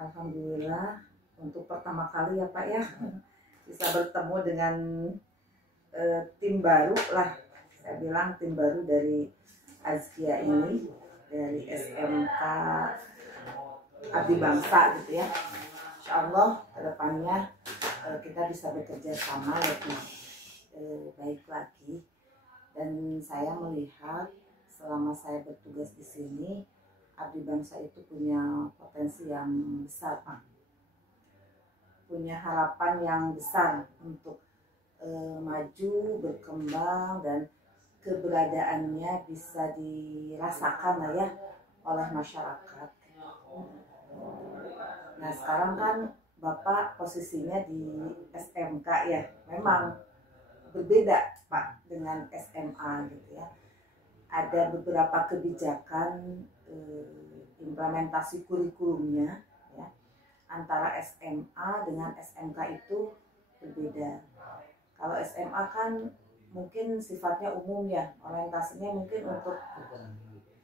Alhamdulillah untuk pertama kali ya Pak ya bisa bertemu dengan tim baru lah, saya bilang tim baru dari Azkia ini, dari SMK Abdi Bangsa gitu ya. Insya Allah kedepannya kita bisa bekerja sama lebih baik lagi. Dan saya melihat selama saya bertugas di sini, Abdi Bangsa itu punya potensi yang besar Pak, punya harapan yang besar untuk maju, berkembang, dan keberadaannya bisa dirasakan lah ya oleh masyarakat. Nah sekarang kan Bapak posisinya di SMK ya, memang berbeda Pak dengan SMA gitu ya. Ada beberapa kebijakan implementasi kurikulumnya ya, antara SMA dengan SMK itu berbeda. Kalau SMA kan mungkin sifatnya umum ya, orientasinya mungkin untuk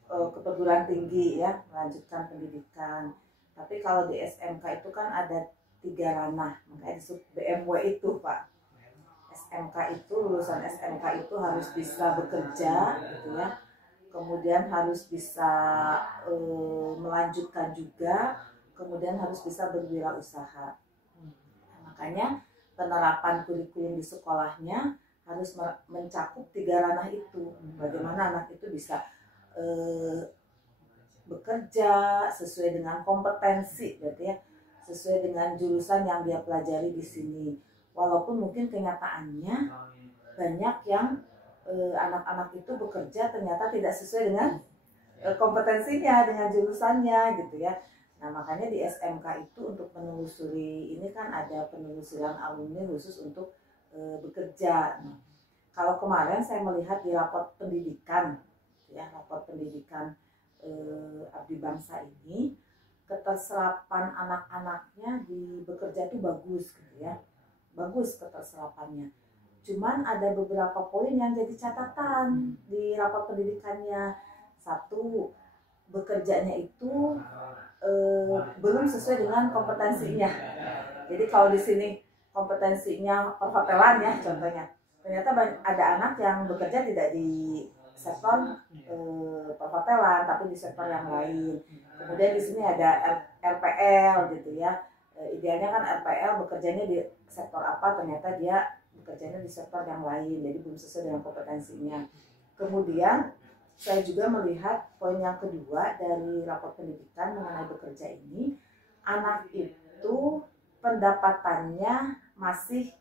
ke perguruan tinggi ya, melanjutkan pendidikan. Tapi kalau di SMK itu kan ada 3 ranah, makanya disebut BMW itu Pak. SMK itu, lulusan SMK itu harus bisa bekerja gitu ya, kemudian harus bisa melanjutkan juga, kemudian harus bisa berwirausaha. Makanya penerapan kurikulum di sekolahnya harus mencakup 3 ranah itu. Bagaimana anak itu bisa bekerja sesuai dengan kompetensi, berarti ya, sesuai dengan jurusan yang dia pelajari di sini. Walaupun mungkin kenyataannya banyak yang anak-anak itu bekerja ternyata tidak sesuai dengan kompetensinya, dengan jurusannya gitu ya. Nah makanya di SMK itu untuk menelusuri ini kan ada penelusuran alumni khusus untuk bekerja. Nah, kalau kemarin saya melihat di rapor pendidikan, ya rapor pendidikan Abdi Bangsa ini, keterserapan anak-anaknya di bekerja itu bagus gitu ya, bagus keterserapannya. Cuman ada beberapa poin yang jadi catatan di rapor pendidikannya. Satu, bekerjanya itu belum sesuai dengan kompetensinya. Jadi kalau di sini kompetensinya perhotelan ya contohnya, ternyata ada anak yang bekerja tidak di sektor perhotelan tapi di sektor yang lain. Kemudian di sini ada RPL gitu ya. Idealnya kan RPL bekerjanya di sektor apa, ternyata dia bekerjanya di sektor yang lain, jadi belum sesuai dengan kompetensinya. Kemudian saya juga melihat poin yang kedua dari rapor pendidikan mengenai bekerja ini, anak itu pendapatannya masih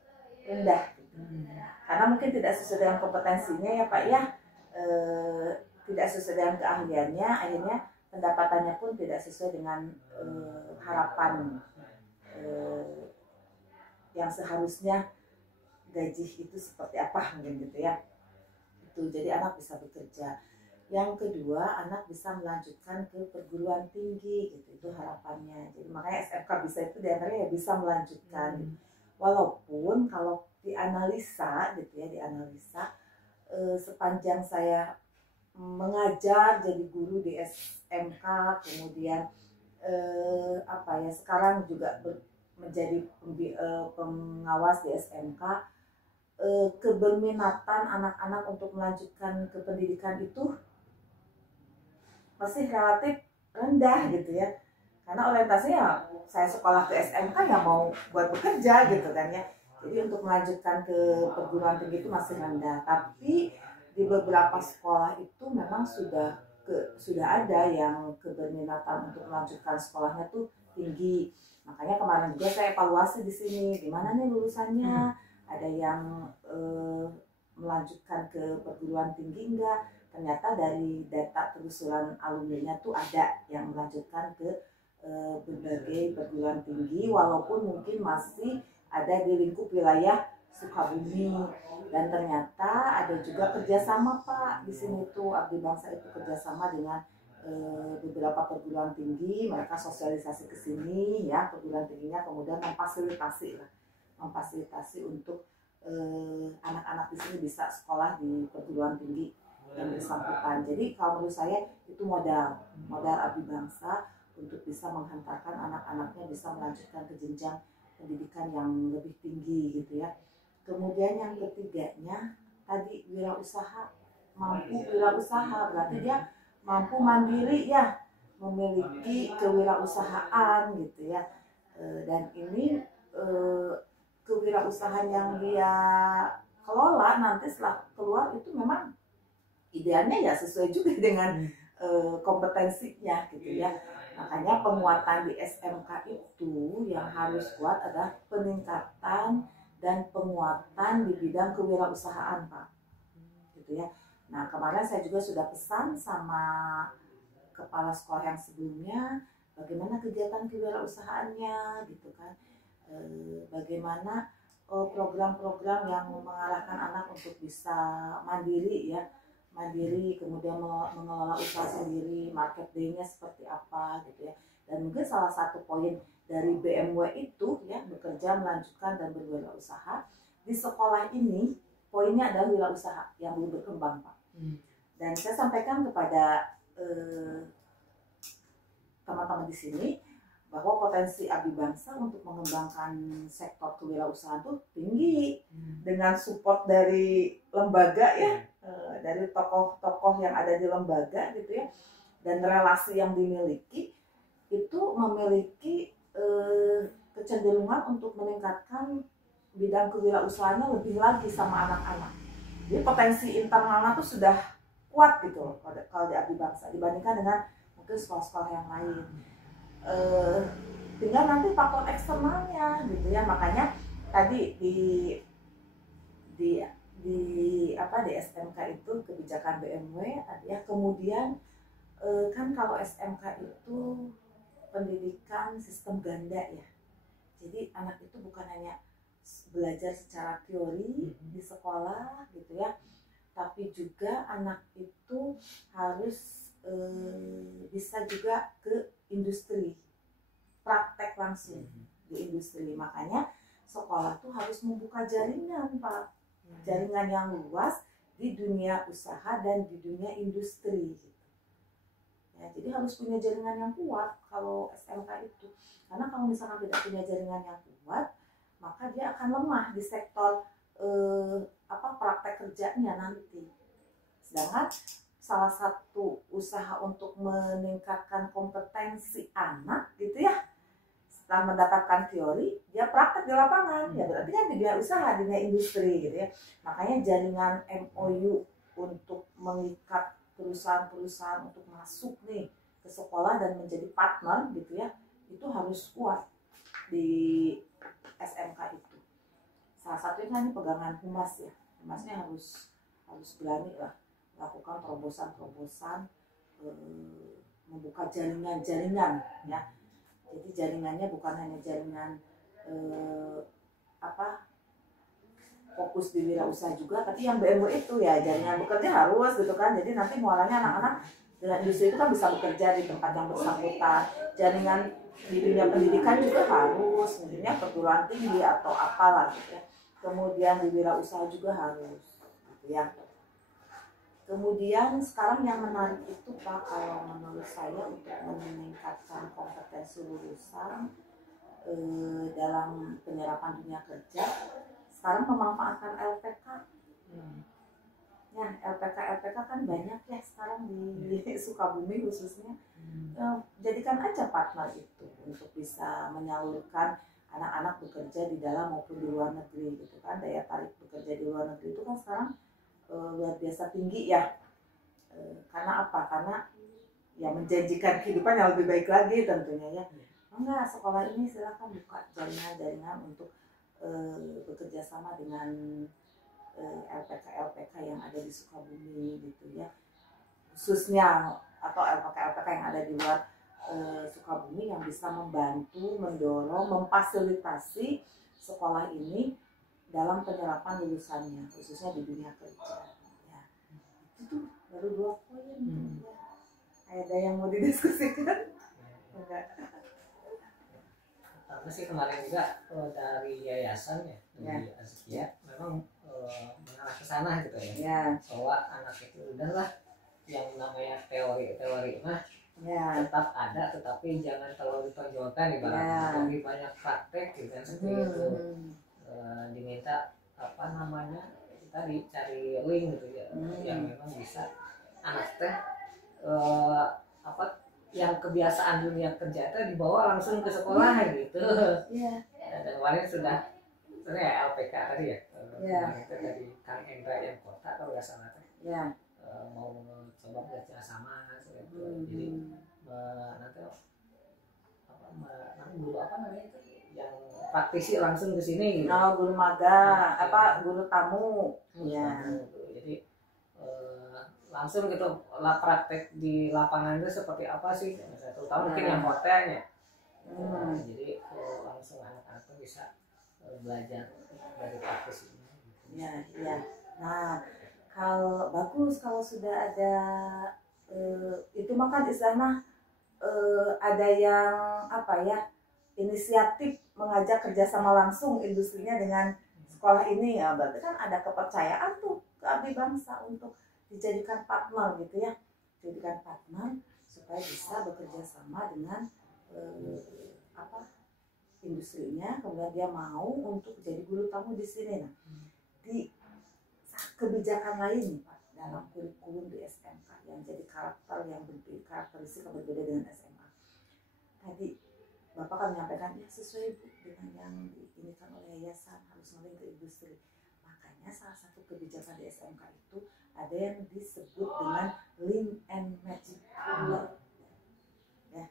rendah karena mungkin tidak sesuai dengan kompetensinya ya Pak ya, tidak sesuai dengan keahliannya, akhirnya pendapatannya pun tidak sesuai dengan harapan yang seharusnya gaji itu seperti apa mungkin gitu ya. Itu jadi anak bisa bekerja. Yang kedua, anak bisa melanjutkan ke perguruan tinggi gitu, itu harapannya. Jadi makanya SMK bisa itu diantaranya ya bisa melanjutkan. Walaupun kalau dianalisa gitu ya, dianalisa sepanjang saya mengajar jadi guru di SMK, kemudian sekarang juga menjadi pengawas di SMK, keberminatan anak-anak untuk melanjutkan ke pendidikan itu masih relatif rendah gitu ya, karena orientasinya saya sekolah ke SMK ya mau buat bekerja gitu kan ya. Jadi untuk melanjutkan ke perguruan tinggi itu masih rendah, tapi di beberapa sekolah itu memang sudah ada yang keberminatan untuk melanjutkan sekolahnya tuh tinggi. Makanya kemarin juga saya evaluasi di sini, gimana nih lulusannya, ada yang melanjutkan ke perguruan tinggi enggak. Ternyata dari data telusuran alumninya tuh ada yang melanjutkan ke berbagai perguruan tinggi, walaupun mungkin masih ada di lingkup wilayah Sukabumi. Dan ternyata ada juga kerjasama Pak di sini tuh, Abdi Bangsa itu kerjasama dengan beberapa perguruan tinggi, mereka sosialisasi ke sini ya perguruan tingginya, kemudian memfasilitasi untuk anak-anak di sini bisa sekolah di perguruan tinggi yang bersangkutan. Jadi kalau menurut saya itu modal Abdi Bangsa untuk bisa menghantarkan anak-anaknya bisa melanjutkan ke jenjang pendidikan yang lebih tinggi gitu ya. Kemudian yang ketiganya tadi wirausaha, mampu wirausaha berarti dia mampu mandiri ya, memiliki kewirausahaan gitu ya. Dan ini kewirausahaan yang dia kelola nanti setelah keluar itu memang idealnya ya sesuai juga dengan kompetensinya gitu ya. Makanya penguatan di SMK itu yang harus kuat adalah peningkatan dan penguatan di bidang kewirausahaan, Pak. Gitu ya. Nah, kemarin saya juga sudah pesan sama kepala sekolah yang sebelumnya bagaimana kegiatan kewirausahaannya gitu kan. Bagaimana program-program yang mengarahkan anak untuk bisa mandiri ya, mandiri kemudian mengelola usaha sendiri, market day-nya seperti apa gitu ya. Dan mungkin salah satu poin dari BMW itu ya, bekerja, melanjutkan dan berwirausaha di sekolah ini, poinnya adalah wirausaha yang belum berkembang, Pak. Dan saya sampaikan kepada teman-teman di sini bahwa potensi abdi bangsa untuk mengembangkan sektor kewirausahaan itu tinggi dengan support dari lembaga ya, dari tokoh-tokoh yang ada di lembaga gitu ya, dan relasi yang dimiliki itu memiliki kecenderungan untuk meningkatkan bidang kewirausahaannya lebih lagi sama anak-anak. Jadi potensi internalnya tuh sudah kuat gitu kalau di abdi bangsa dibandingkan dengan mungkin sekolah-sekolah yang lain. Tinggal nanti faktor eksternalnya gitu ya. Makanya tadi di SMK itu kebijakan BMW ya. Kemudian kan kalau SMK itu pendidikan sistem ganda ya. Jadi anak itu bukan hanya belajar secara teori di sekolah gitu ya, tapi juga anak itu harus bisa juga ke industri, praktek langsung di industri. Makanya sekolah tuh harus membuka jaringan, Pak, jaringan yang luas di dunia usaha dan di dunia industri gitu. Ya, jadi harus punya jaringan yang kuat kalau SMK itu, karena kalau misalkan tidak punya jaringan yang kuat, maka dia akan lemah di sektor praktek kerjanya nanti. Sedangkan salah satu usaha untuk meningkatkan kompetensi anak gitu ya, setelah mendapatkan teori dia praktek di lapangan, ya berarti kan di dunia usaha, di dunia industri gitu ya. Makanya jaringan MOU untuk mengikat perusahaan-perusahaan untuk masuk nih ke sekolah dan menjadi partner gitu ya, itu harus kuat di SMK itu. Salah satunya kan pegangan humas ya, humasnya harus berani lah lakukan terobosan-terobosan, membuka jaringan-jaringan ya. Jadi jaringannya bukan hanya jaringan fokus di wirausaha juga, tapi yang BMW itu ya jaringan bekerja harus gitu kan. Jadi nanti muaranya anak-anak dengan industri itu kan bisa bekerja di tempat yang bersangkutan. Jaringan di dunia pendidikan juga harus, misalnya perguruan tinggi atau apalah gitu ya. Kemudian di wirausaha juga harus gitu ya. Kemudian sekarang yang menarik itu Pak, kalau menurut saya untuk meningkatkan kompetensi lulusan dalam penyerapan dunia kerja, sekarang memanfaatkan LPK. Ya, LPK kan banyak ya sekarang di Sukabumi khususnya. Jadikan aja partner itu untuk bisa menyalurkan anak-anak bekerja di dalam maupun di luar negeri gitu kan. Daya tarik bekerja di luar negeri itu kan sekarang luar biasa tinggi ya. Karena apa? Karena ya menjanjikan kehidupan yang lebih baik lagi tentunya ya. Enggak, sekolah ini silakan buka jaringan-jaringan untuk bekerja sama dengan LPK yang ada di Sukabumi gitu ya. Khususnya atau LPK yang ada di luar Sukabumi yang bisa membantu, mendorong, memfasilitasi sekolah ini dalam penyerapan lulusannya, khususnya di dunia kerja. Ya. Itu baru 2 poin. Ada yang mau didiskusikan? Enggak. Karena sih kemarin juga dari yayasan ya, dari Azkia memang mengarah ke sana gitu ya. Bahwa anak itu udahlah yang namanya teori mah Ya. tetap ada, tetapi jangan terlalu ditonjolkan ibaratnya. Jadi banyak praktek gitu kan seperti itu. Diminta apa namanya tadi cari link gitu ya, yang memang bisa anak teh apa yang kebiasaan dunia kerja itu dibawa langsung ke sekolah gitu. Iya. Dan kemarin sudah sebenarnya LPK tadi ya, kemarin itu dari Kang Hendra yang kota kalau nggak salah teh. Ya. Mau coba kerja sama gitu. Jadi nanti apa nanti guru apa namanya itu yang praktisi langsung ke sini gitu. Oh, guru magang, apa guru tamu. Ya. Jadi langsung gitu lah praktek di lapangan itu seperti apa sih? Terutama mungkin yang hotelnya. Jadi langsung anak-anak tuh bisa belajar dari praktis ini. Ya, iya. Nah, kalau bagus kalau sudah ada itu makan istilahnya ada yang apa ya, inisiatif mengajak kerjasama langsung industrinya dengan sekolah ini, ya berarti kan ada kepercayaan tuh ke abdi bangsa untuk dijadikan partner gitu ya, dijadikan partner supaya bisa bekerja sama dengan apa industrinya, kemudian dia mau untuk jadi guru tamu di sini. Nah, di kebijakan lain nih Pak dalam kurikulum di SMK yang jadi karakteristik yang berbeda dengan SMA. Tadi Bapak kan menyampaikan ya sesuai dengan yang diinginkan oleh yayasan harus melink ke industri. Makanya salah satu kebijakan di SMK itu ada yang disebut dengan link and match. Ya,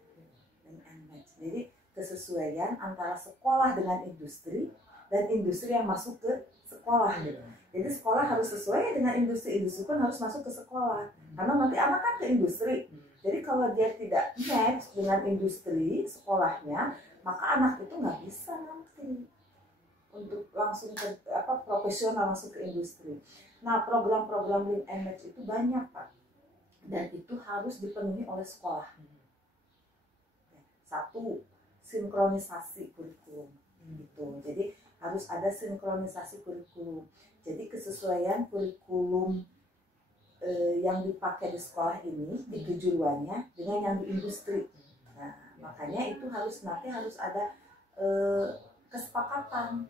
link and match. Jadi kesesuaian antara sekolah dengan industri dan industri yang masuk ke sekolah gitu. Jadi sekolah harus sesuai dengan industri pun harus masuk ke sekolah. Karena nanti anak kan ke industri. Jadi kalau dia tidak match dengan industri sekolahnya, maka anak itu nggak bisa nanti untuk langsung ke profesional masuk ke industri. Nah, program-program link and match itu banyak Pak, dan itu harus dipenuhi oleh sekolah. Satu, sinkronisasi kurikulum gitu. Jadi harus ada sinkronisasi kurikulum. Jadi kesesuaian kurikulum yang dipakai di sekolah ini di kejuruannya dengan yang di industri. Nah, makanya itu harus ada kesepakatan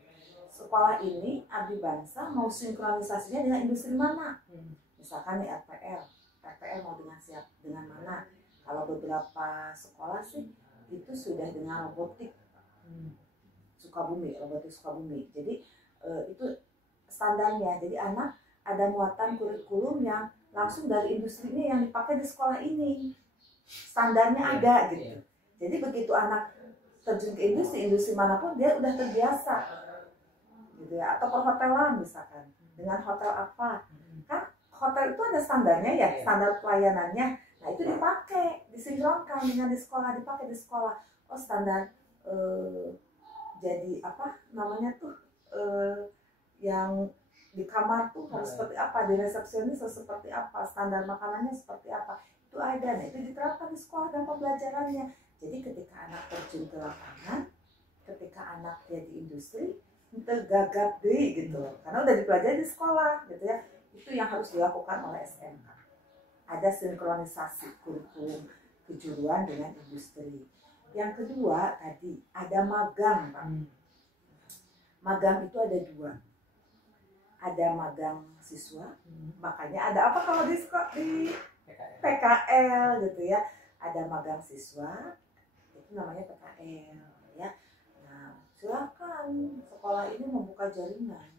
sekolah ini abdi bangsa mau sinkronisasinya dengan industri mana. Misalkan nih RPL mau dengan mana. Kalau beberapa sekolah sih itu sudah dengan robotik robotik Sukabumi. Jadi itu standarnya. Jadi anak ada muatan kurikulum yang langsung dari industrinya yang dipakai di sekolah ini. Standarnya ada gitu. Jadi begitu anak terjun ke industri manapun dia udah terbiasa. Gitu ya. Atau perhotelan misalkan. Dengan hotel apa? Kan hotel itu ada standarnya ya, standar pelayanannya. Nah, itu dipakai, disinkronkan dengan di sekolah, dipakai di sekolah. Oh, standar jadi apa namanya tuh yang di kamar tuh harus seperti apa, di resepsionis harus seperti apa, standar makanannya seperti apa, itu ada. Nah, itu diterapkan di sekolah dan pembelajarannya. Jadi ketika anak terjun ke lapangan, ketika anak dia di industri, itu gagap deh gitu, karena udah dipelajari di sekolah gitu ya. Itu yang harus dilakukan oleh SMK. Ada sinkronisasi kurikulum kejuruan dengan industri. Yang kedua tadi ada magang Pak. Magang itu ada dua. Ada magang siswa, makanya ada apa kalau di PKL gitu ya. Ada magang siswa, itu namanya PKL ya. Nah, silakan sekolah ini membuka jaringan.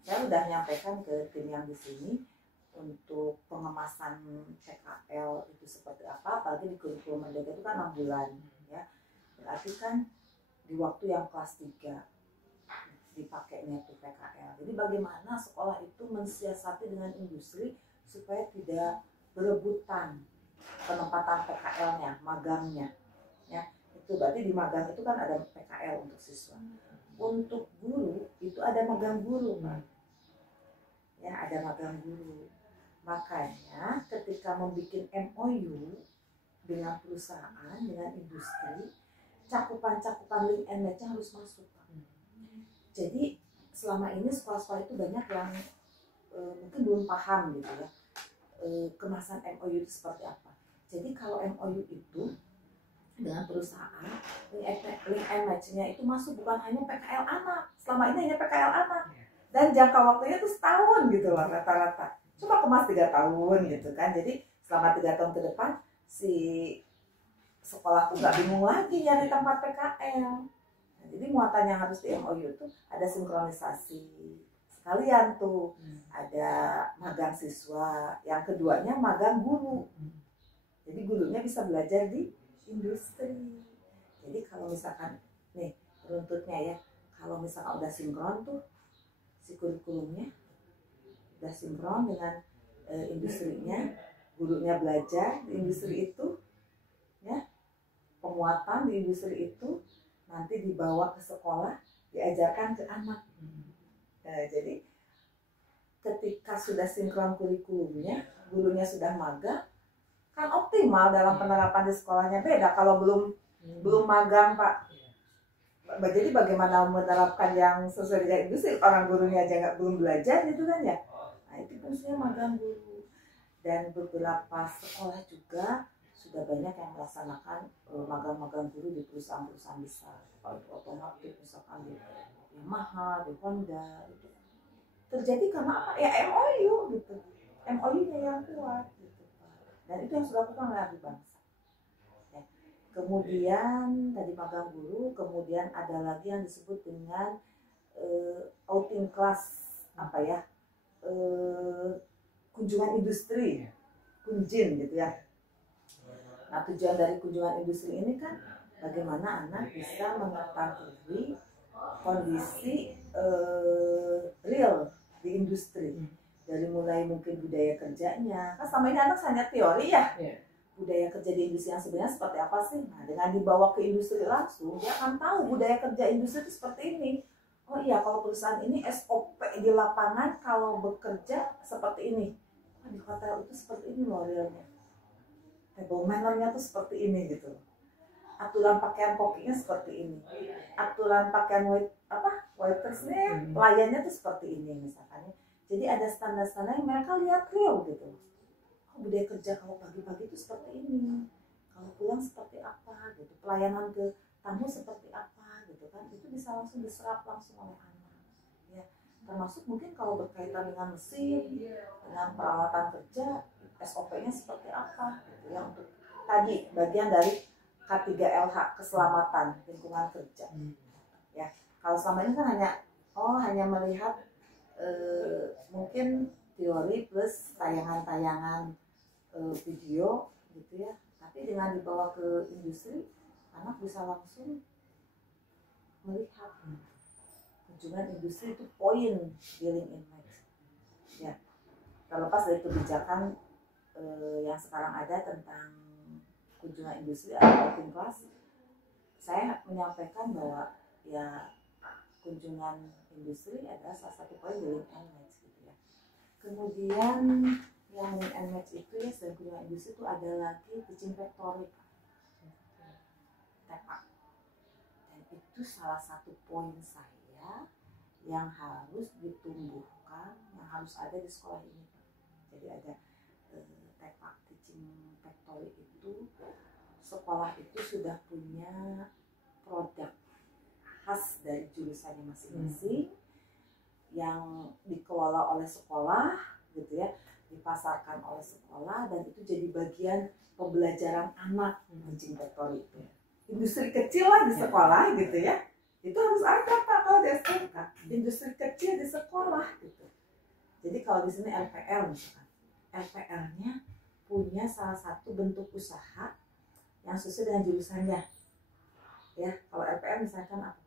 Saya udah nyampaikan ke tim yang di sini untuk pengemasan PKL itu seperti apa, apalagi di kurikulum Merdeka itu kan 6 bulan ya. Berarti kan di waktu yang kelas 3 dipakainya itu PKL. Jadi bagaimana sekolah itu mensiasati dengan industri supaya tidak berebutan penempatan PKL-nya, magangnya. Ya, itu berarti di magang itu kan ada PKL untuk siswa. Untuk guru itu ada magang guru, Pak. Ya, ada magang guru. Makanya ketika membuat MOU dengan perusahaan, dengan industri, cakupan-cakupan link and match-nya harus masuk, Pak. Jadi selama ini sekolah-sekolah itu banyak yang mungkin belum paham gitu ya, kemasan MOU itu seperti apa. Jadi kalau MOU itu dengan perusahaan, link and match-nya itu masuk bukan hanya PKL anak, selama ini hanya PKL anak, dan jangka waktunya itu setahun gitu loh rata-rata, cuma kemas 3 tahun gitu kan. Jadi selama 3 tahun ke depan si sekolahku nggak bingung lagi nyari tempat PKL. Nah, jadi muatan yang harus di MOU itu ada sinkronisasi sekalian tuh, ada magang siswa, yang keduanya magang guru. Jadi gurunya bisa belajar di industri. Jadi kalau misalkan nih runtutnya ya, kalau misalkan udah sinkron tuh si kurikulumnya udah sinkron dengan industrinya, gurunya belajar di industri itu, ya penguatan di industri itu nanti dibawa ke sekolah, diajarkan ke anak. Nah, jadi ketika sudah sinkron kurikulumnya, gurunya sudah magang, kan optimal dalam penerapan di sekolahnya. Beda kalau belum magang, Pak. Jadi bagaimana menerapkan yang sesuai dengan industri, orang gurunya aja belum belajar gitu kan ya. Nah itu fungsinya magang guru. Dan beberapa sekolah juga sudah banyak yang melaksanakan magang-magang guru di perusahaan-perusahaan besar, otomotif misalkan di Yamaha, di Honda. Gitu. Terjadi karena apa? Ya MOU gitu. MOU-nya yang kuat. Dan itu yang sudah dilakukan oleh ahli bangsa. Ya. Kemudian tadi magang guru, kemudian ada lagi yang disebut dengan outing class, kunjungan industri, kunjin gitu ya. Nah tujuan dari kunjungan industri ini kan bagaimana anak bisa mengetahui kondisi real di industri. Dari mulai mungkin budaya kerjanya, kan selama ini anak hanya teori ya, budaya kerja di industri yang sebenarnya seperti apa sih. Nah dengan dibawa ke industri langsung, dia akan tahu budaya kerja industri itu seperti ini. Oh iya, kalau perusahaan ini SOP di lapangan kalau bekerja seperti ini. Oh, di hotel itu seperti ini loh realnya. Table manner-nya tuh seperti ini gitu. Aturan pakaian kokinya seperti ini. Aturan pakaian waitersnya, pelayannya tuh seperti ini misalkan. Jadi ada standar-standar yang mereka lihat real gitu. Oh, budaya kerja kalau pagi-pagi itu seperti ini. Kalau pulang seperti apa gitu. Pelayanan ke tamu seperti apa gitu kan. Itu bisa langsung diserap langsung oleh anak. Ya, termasuk mungkin kalau berkaitan dengan mesin, dengan peralatan kerja, SOP-nya seperti apa gitu ya, untuk tadi bagian dari K3LH, keselamatan lingkungan kerja. Ya, kalau selama ini kan hanya melihat mungkin teori plus tayangan-tayangan video gitu ya. Tapi dengan dibawa ke industri, anak bisa langsung melihat kunjungan industri itu poin dealing in match. Ya, terlepas dari kebijakan yang sekarang ada tentang kunjungan industri atau outing class, saya menyampaikan bahwa ya kunjungan industri adalah salah satu poin dealing and match gitu ya. Kemudian yang dealing and match itu ya, selain kunjungan industri itu ada lagi teaching factory, TEPA. Dan itu salah satu poin saya yang harus ditumbuhkan, yang harus ada di sekolah ini. Jadi ada TEPA, teaching factory itu, sekolah itu sudah punya produk khas dari jurusannya masing-masing yang dikelola oleh sekolah gitu ya, dipasarkan oleh sekolah, dan itu jadi bagian pembelajaran anak teaching factory itu. Industri kecil lah di sekolah gitu ya, itu harus ada Pak kalau di SMK, industri kecil di sekolah gitu. Jadi kalau di sini LPL misalkan, LPL-nya punya salah satu bentuk usaha yang sesuai dengan jurusannya. Ya, kalau LPL misalkan apa?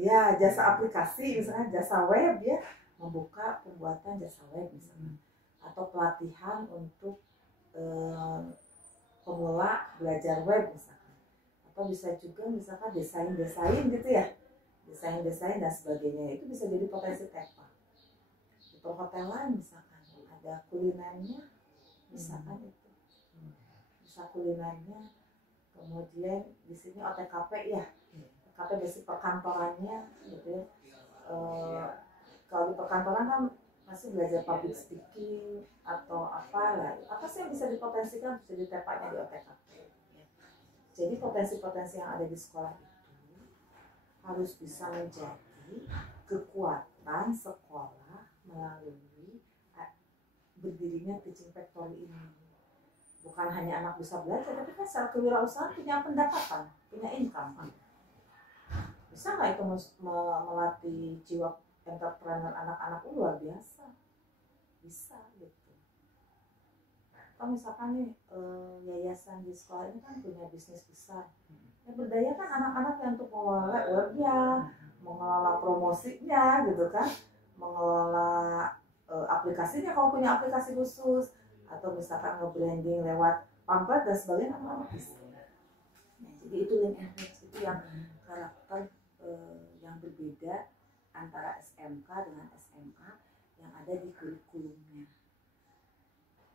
Ya, jasa aplikasi misalnya, jasa web ya, membuka pembuatan jasa web misalnya, atau pelatihan untuk pemula belajar web misalkan, atau bisa juga misalkan desain gitu ya, desain dan sebagainya. Itu bisa jadi potensi TEPA. Di perhotelan misalkan ada kulinernya misalkan, itu bisa kulinernya. Kemudian di sini OTKP ya, OTKP basic perkantorannya gitu ya. Kalau di perkantoran kan masih belajar public speaking atau apalah, apa sih yang bisa dipotensikan bisa ditepaknya di OTKP. Jadi potensi-potensi yang ada di sekolah itu harus bisa menjadi kekuatan sekolah melalui berdirinya teaching factory ini. Bukan hanya anak bisa belajar, tapi kan secara kewirausahaan punya pendapatan, punya income kan. Bisa nggak itu melatih jiwa entrepreneur anak-anak luar biasa? Bisa gitu. Kalau misalkan nih yayasan di sekolah ini kan punya bisnis besar, ya berdayakan anak-anak yang untuk mengelola webnya, mengelola promosinya gitu kan, mengelola aplikasinya kalau punya aplikasi khusus, atau misalkan nge-branding lewat pamflet dan sebagainya, anak-anak bisa. Nah, jadi itu link and match, itu yang karakter yang berbeda antara SMK dengan SMA yang ada di kurikulumnya.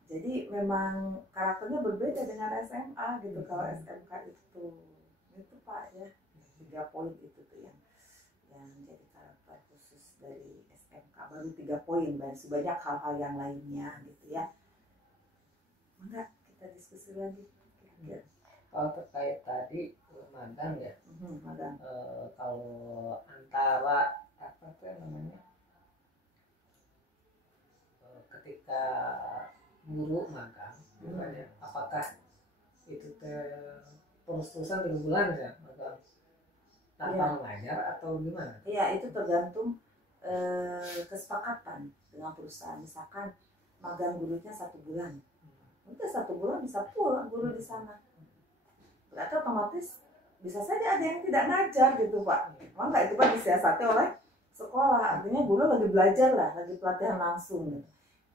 Jadi memang karakternya berbeda dengan SMA gitu. Kalau SMK itu Pak ya, 3 poin itu tuh yang jadi karakter khusus dari SMK. Baru 3 poin, banyak hal-hal yang lainnya gitu ya. Enggak, kita diskusi lagi. Kalau terkait tadi magang ya, magang. Kalau antara apa tuh namanya, ketika guru magang, apakah itu terus-terusan 3 bulan ya magang tanpa mengajar atau gimana? Iya, itu tergantung kesepakatan dengan perusahaan. Misalkan magang gurunya 1 bulan, mungkin 1 bulan bisa pulang guru di sana. Berarti otomatis bisa saja ada yang tidak ngajar gitu Pak. Maka itu kan disiasati oleh sekolah. Artinya guru lagi belajar lah, lagi pelatihan langsung. Gitu.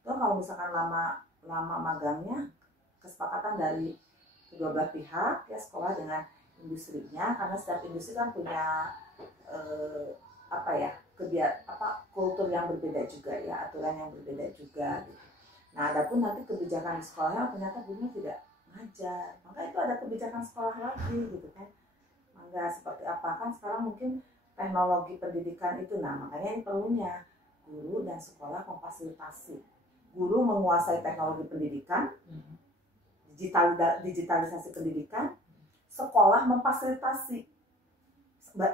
Itu kalau misalkan lama magangnya, kesepakatan dari kedua belah pihak ya, sekolah dengan industrinya, karena setiap industri kan punya kultur yang berbeda juga ya, aturan yang berbeda juga. Gitu. Nah, adapun nanti kebijakan di sekolahnya ternyata gurunya tidak ngajar, maka itu ada kebijakan sekolah lagi gitu kan. Maka seperti apa kan sekarang mungkin teknologi pendidikan itu, nah makanya ini perlunya guru dan sekolah memfasilitasi. Guru menguasai teknologi pendidikan, digitalisasi pendidikan, sekolah memfasilitasi.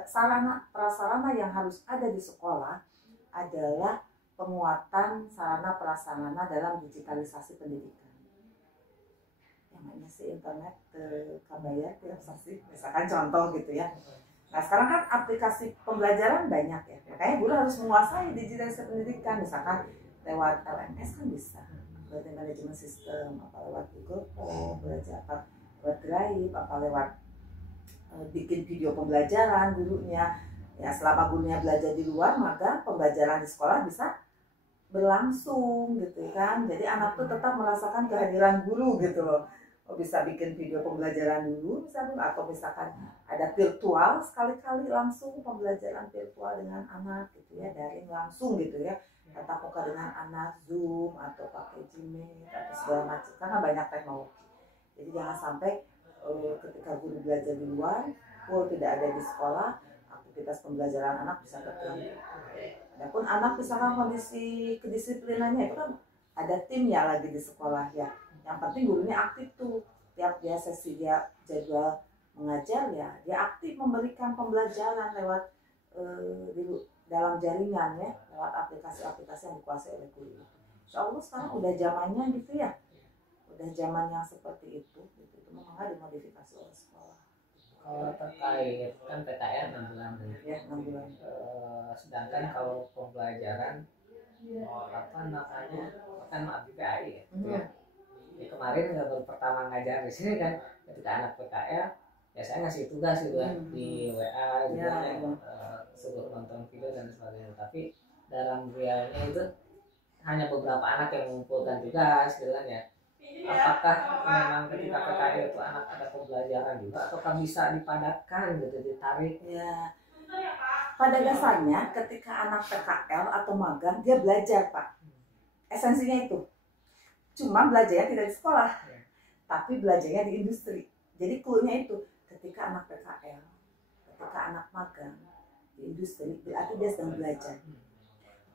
Sarana prasarana yang harus ada di sekolah adalah penguatan sarana prasarana dalam digitalisasi pendidikan. Namanya sih internet kabayar sih, misalkan contoh gitu ya. Nah sekarang kan aplikasi pembelajaran banyak ya, makanya guru harus menguasai digitalisasi pendidikan, misalkan lewat LMS kan bisa, berarti manajemen sistem, apa lewat Google Form, belajar apa lewat Drive, apa lewat bikin video pembelajaran gurunya. Ya selama gurunya belajar di luar, maka pembelajaran di sekolah bisa berlangsung gitu kan. Jadi anak tuh tetap merasakan kehadiran guru gitu loh. Bisa bikin video pembelajaran dulu misalnya, atau misalkan ada virtual sekali-kali langsung pembelajaran virtual dengan anak gitu ya, daring langsung gitu ya, tatap muka dengan anak, Zoom atau pakai Gmail atau segala macam, karena banyak teknologi. Jadi jangan sampai ketika guru belajar di luar, tidak ada di sekolah, aktivitas pembelajaran anak bisa terganggu. Adapun anak misalkan kondisi kedisiplinannya itu kan ada timnya lagi di sekolah ya. Yang penting gurunya aktif tuh, tiap dia sesi dia jadwal mengajar ya, dia aktif memberikan pembelajaran lewat dalam jaringan ya, lewat aplikasi-aplikasi yang dikuasai oleh guru. Insya Allah sekarang udah zamannya gitu ya, udah zaman yang seperti itu gitu. Itu memang dimodifikasi oleh sekolah. Kalau terkait kan PTN 6 bulan ya, 6 bulan. Sedangkan kalau pembelajaran apa namanya kan PPAI ya. Ya, kemarin baru pertama ngajar di sini kan, ketika anak PKL ya saya ngasih tugas gitu kan di WA gitu ya, suruh nonton video dan sebagainya, tapi dalam realnya itu hanya beberapa anak yang mengumpulkan tugas gitu kan ya. Apakah memang ketika PKL itu anak ada pembelajaran juga ataukah bisa dipadatkan gitu, ditarik ya? Pada dasarnya ketika anak PKL atau magang dia belajar Pak, esensinya itu. Cuma belajarnya tidak di sekolah, tapi belajarnya di industri. Jadi clue-nya itu, ketika anak PKL, ketika anak magang di industri, berarti dia sedang belajar.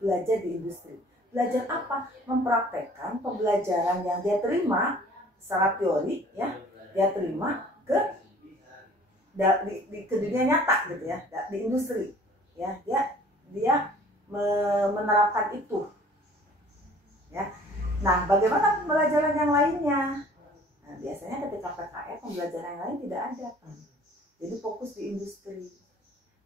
Belajar di industri. Belajar apa? Mempraktekkan pembelajaran yang dia terima secara teori, ya, dia terima ke ke dunia nyata gitu ya, di industri, ya, dia menerapkan itu, ya. Nah, bagaimana pembelajaran yang lainnya? Nah, biasanya ketika PKR pembelajaran yang lain tidak ada kan. Jadi fokus di industri.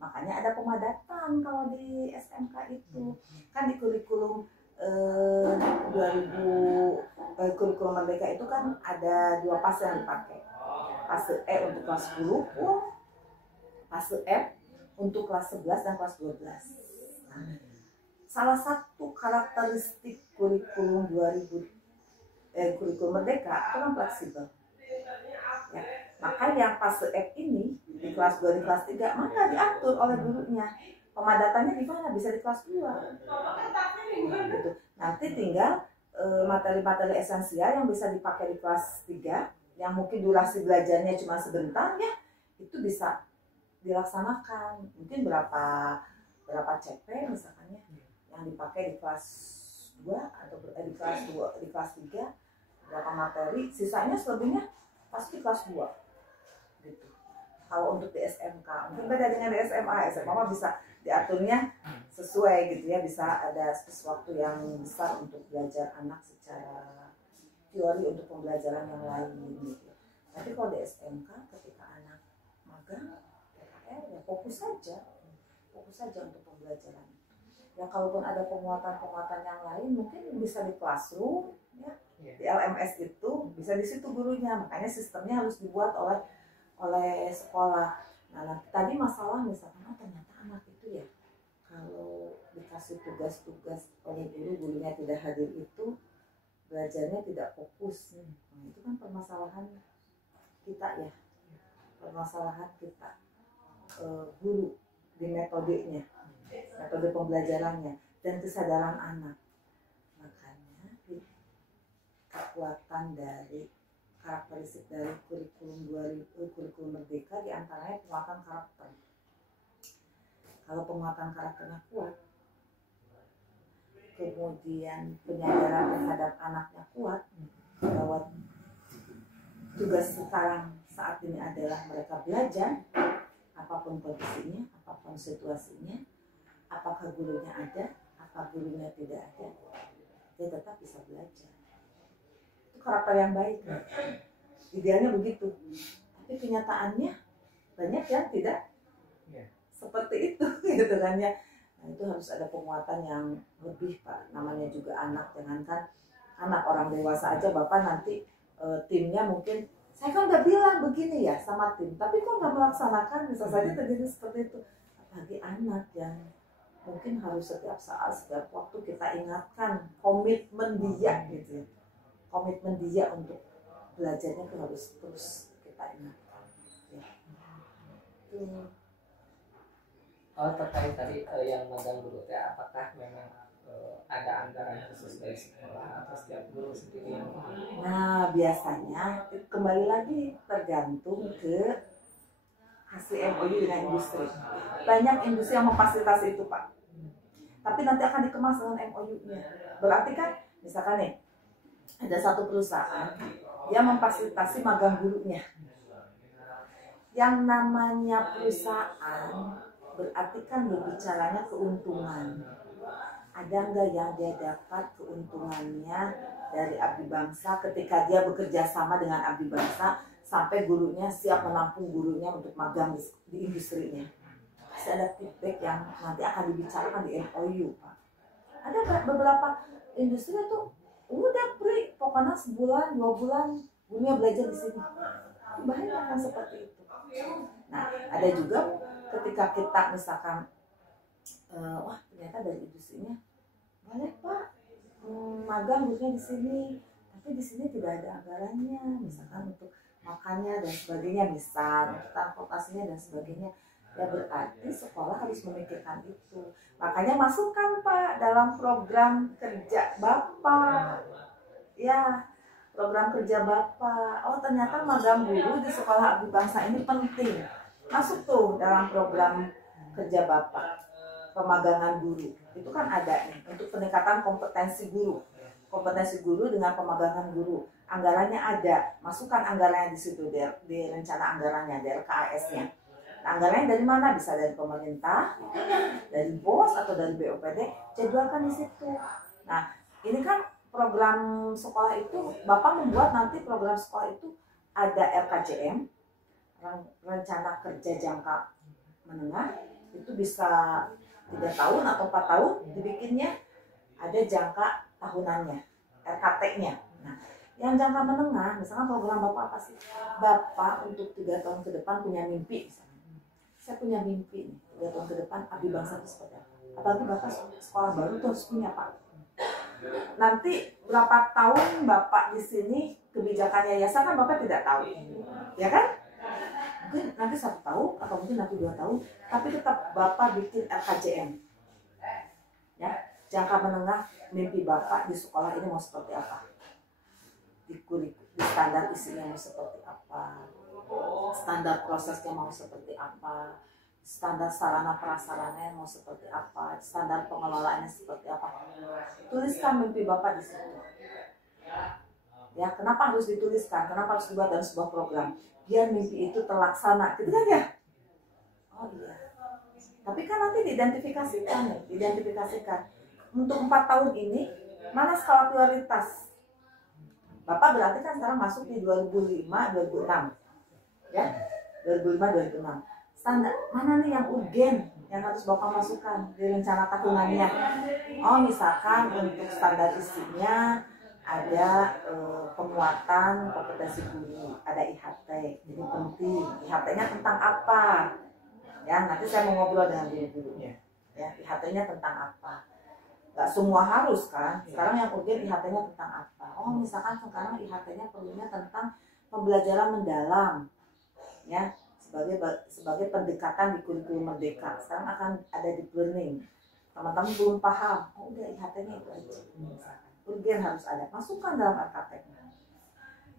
Makanya ada pemadatan kalau di SMK itu. Kan di kurikulum 2000 kurikulum Merdeka itu kan ada 2 fase yang dipakai. Fase E untuk kelas 10, fase F untuk kelas 11 dan kelas 12. Nah, salah satu karakteristik kurikulum kurikulum Merdeka itu kan fleksibel. Ya. Maka yang fase F ini di kelas 2, di kelas 3 mana diatur oleh gurunya. Pemadatannya di mana? Bisa di kelas 2. Gitu. Nanti tinggal materi-materi esensial yang bisa dipakai di kelas 3, yang mungkin durasi belajarnya cuma sebentar, ya, itu bisa dilaksanakan. Mungkin berapa CP misalkan, ya, yang dipakai di kelas 2 atau di kelas 2, di kelas 3 berapa materi, sisanya selebihnya pasti kelas 2 gitu. Kalau untuk di SMK mungkin beda dengan di SMA. SMA mah bisa diaturnya sesuai gitu ya, bisa ada sesuatu yang besar untuk belajar anak secara teori untuk pembelajaran yang lain gitu. Tapi kalau di SMK ketika anak magang PKR, ya fokus saja untuk pembelajaran. Ya kalaupun ada penguatan yang lain mungkin bisa di classroom, ya, di LMS itu bisa di situ gurunya. Makanya sistemnya harus dibuat oleh sekolah. Nah, tadi masalah misalkan ternyata anak itu, ya, kalau dikasih tugas-tugas oleh gurunya tidak hadir, itu belajarnya tidak fokus. Nah, itu kan permasalahan kita, ya, permasalahan kita guru di metodenya, metode pembelajarannya, dan kesadaran anak. Makanya kekuatan dari karakteristik dari kurikulum Merdeka diantaranya penguatan karakter. Kalau penguatan karakternya kuat, kemudian penyadaran terhadap anaknya kuat bahwa tugas sekarang saat ini adalah mereka belajar, apapun kondisinya, apapun situasinya, apakah gurunya ada, apa gurunya tidak ada, dia tetap bisa belajar. Itu karakter yang baik, idealnya begitu. Tapi kenyataannya banyak yang tidak seperti itu, gitu kan, ya. Nah, itu harus ada penguatan yang lebih, Pak. Namanya juga anak, jangankan anak, orang dewasa aja Bapak nanti timnya mungkin, saya kan udah bilang begini ya sama tim, tapi kok nggak melaksanakan, bisa saja terjadi seperti itu. Apalagi anak yang mungkin harus setiap saat, setiap waktu kita ingatkan komitmen dia gitu. Komitmen dia untuk belajarnya itu harus terus kita ingatkan. Ya. Oh, terkait tadi yang magang guru ya, apakah memang ada anggaran khusus dari sekolah atau setiap guru sendiri? Nah, biasanya kembali lagi tergantung ke hasil MOU dengan industri. Banyak industri yang memfasilitasi itu, Pak. Tapi nanti akan dikemas dengan MOU-nya. Berarti kan, misalkan nih, ada satu perusahaan yang memfasilitasi magang gurunya. Yang namanya perusahaan berarti kan berbicaranya keuntungan. Ada nggak yang dia dapat keuntungannya dari abdi bangsa ketika dia bekerja sama dengan abdi bangsa sampai gurunya siap menampung gurunya untuk magang di industrinya. Pasti ada feedback yang nanti akan dibicarakan di MOU, Pak. Ada beberapa industri itu udah free, pokoknya sebulan, 2 bulan gurunya belajar di sini. Banyak kan seperti itu. Nah, ada juga ketika kita misalkan wah ternyata dari industrinya boleh Pak magang gurunya di sini, tapi di sini tidak ada anggarannya, misalkan untuk makannya dan sebagainya, misal transportasinya dan sebagainya, ya berarti sekolah harus memikirkan itu. Makanya masukkan Pak dalam program kerja Bapak, ya, program kerja Bapak. Oh ternyata magang guru di sekolah abdi bangsa ini penting, masuk tuh dalam program kerja Bapak. pemagangan guru. Itu kan ada nih untuk peningkatan kompetensi guru. Kompetensi guru dengan pemagangan guru. Anggarannya ada, masukkan anggarannya di situ di rencana anggarannya, di RKAS-nya. Nah, anggarannya dari mana? Bisa dari pemerintah, dari BOS atau dari BOPD, jadwalkan di situ. Nah, ini kan program sekolah itu, Bapak membuat nanti program sekolah itu ada RKJM, rencana kerja jangka menengah, itu bisa 3 tahun atau 4 tahun dibikinnya, ada jangka tahunannya, RKT-nya. Nah, yang jangka menengah, misalkan program Bapak apa sih? Bapak untuk 3 tahun ke depan punya mimpi, misalnya. Saya punya mimpi nih, 3 tahun ke depan abdi bangsa itu seperti apa? Apalagi Bapak sekolah baru itu harus punya, Pak. Nanti berapa tahun Bapak di sini kebijakan yayasan kan Bapak tidak tahu, ya kan? Mungkin nanti 1 tahun atau mungkin nanti 2 tahun, tapi tetap Bapak bikin RKJM, ya, jangka menengah mimpi Bapak di sekolah ini mau seperti apa, di standar isinya mau seperti apa, standar prosesnya mau seperti apa, standar sarana prasarananya mau seperti apa, standar pengelolaannya seperti apa. Tuliskan mimpi Bapak di situ. Ya, kenapa harus dituliskan? Kenapa harus dibuat dalam sebuah program? Biar mimpi itu terlaksana, gitu kan ya? Oh iya. Tapi kan nanti diidentifikasikan. Untuk 4 tahun ini, mana skala prioritas? Bapak berarti kan sekarang masuk di 2005-2006. Ya, 2005-2006. Standar mana nih yang urgen yang harus Bapak masukkan di rencana tahunannya? Oh, misalkan untuk standar isinya ada penguatan kompetensi guru, ada IHT, jadi penting. IHT-nya tentang apa? Ya, nanti saya mau ngobrol dengan guru-gurunya. Ya, IHT-nya tentang apa? Gak semua harus kan? Sekarang yang urgen IHT-nya tentang apa? Oh, misalkan sekarang IHT-nya perlunya tentang pembelajaran mendalam, ya, sebagai pendekatan di kurikulum merdeka. Sekarang akan ada deep learning. Teman-teman belum paham, oh udah IHT-nya itu aja. Urgen harus ada, masukkan dalam RKT-nya.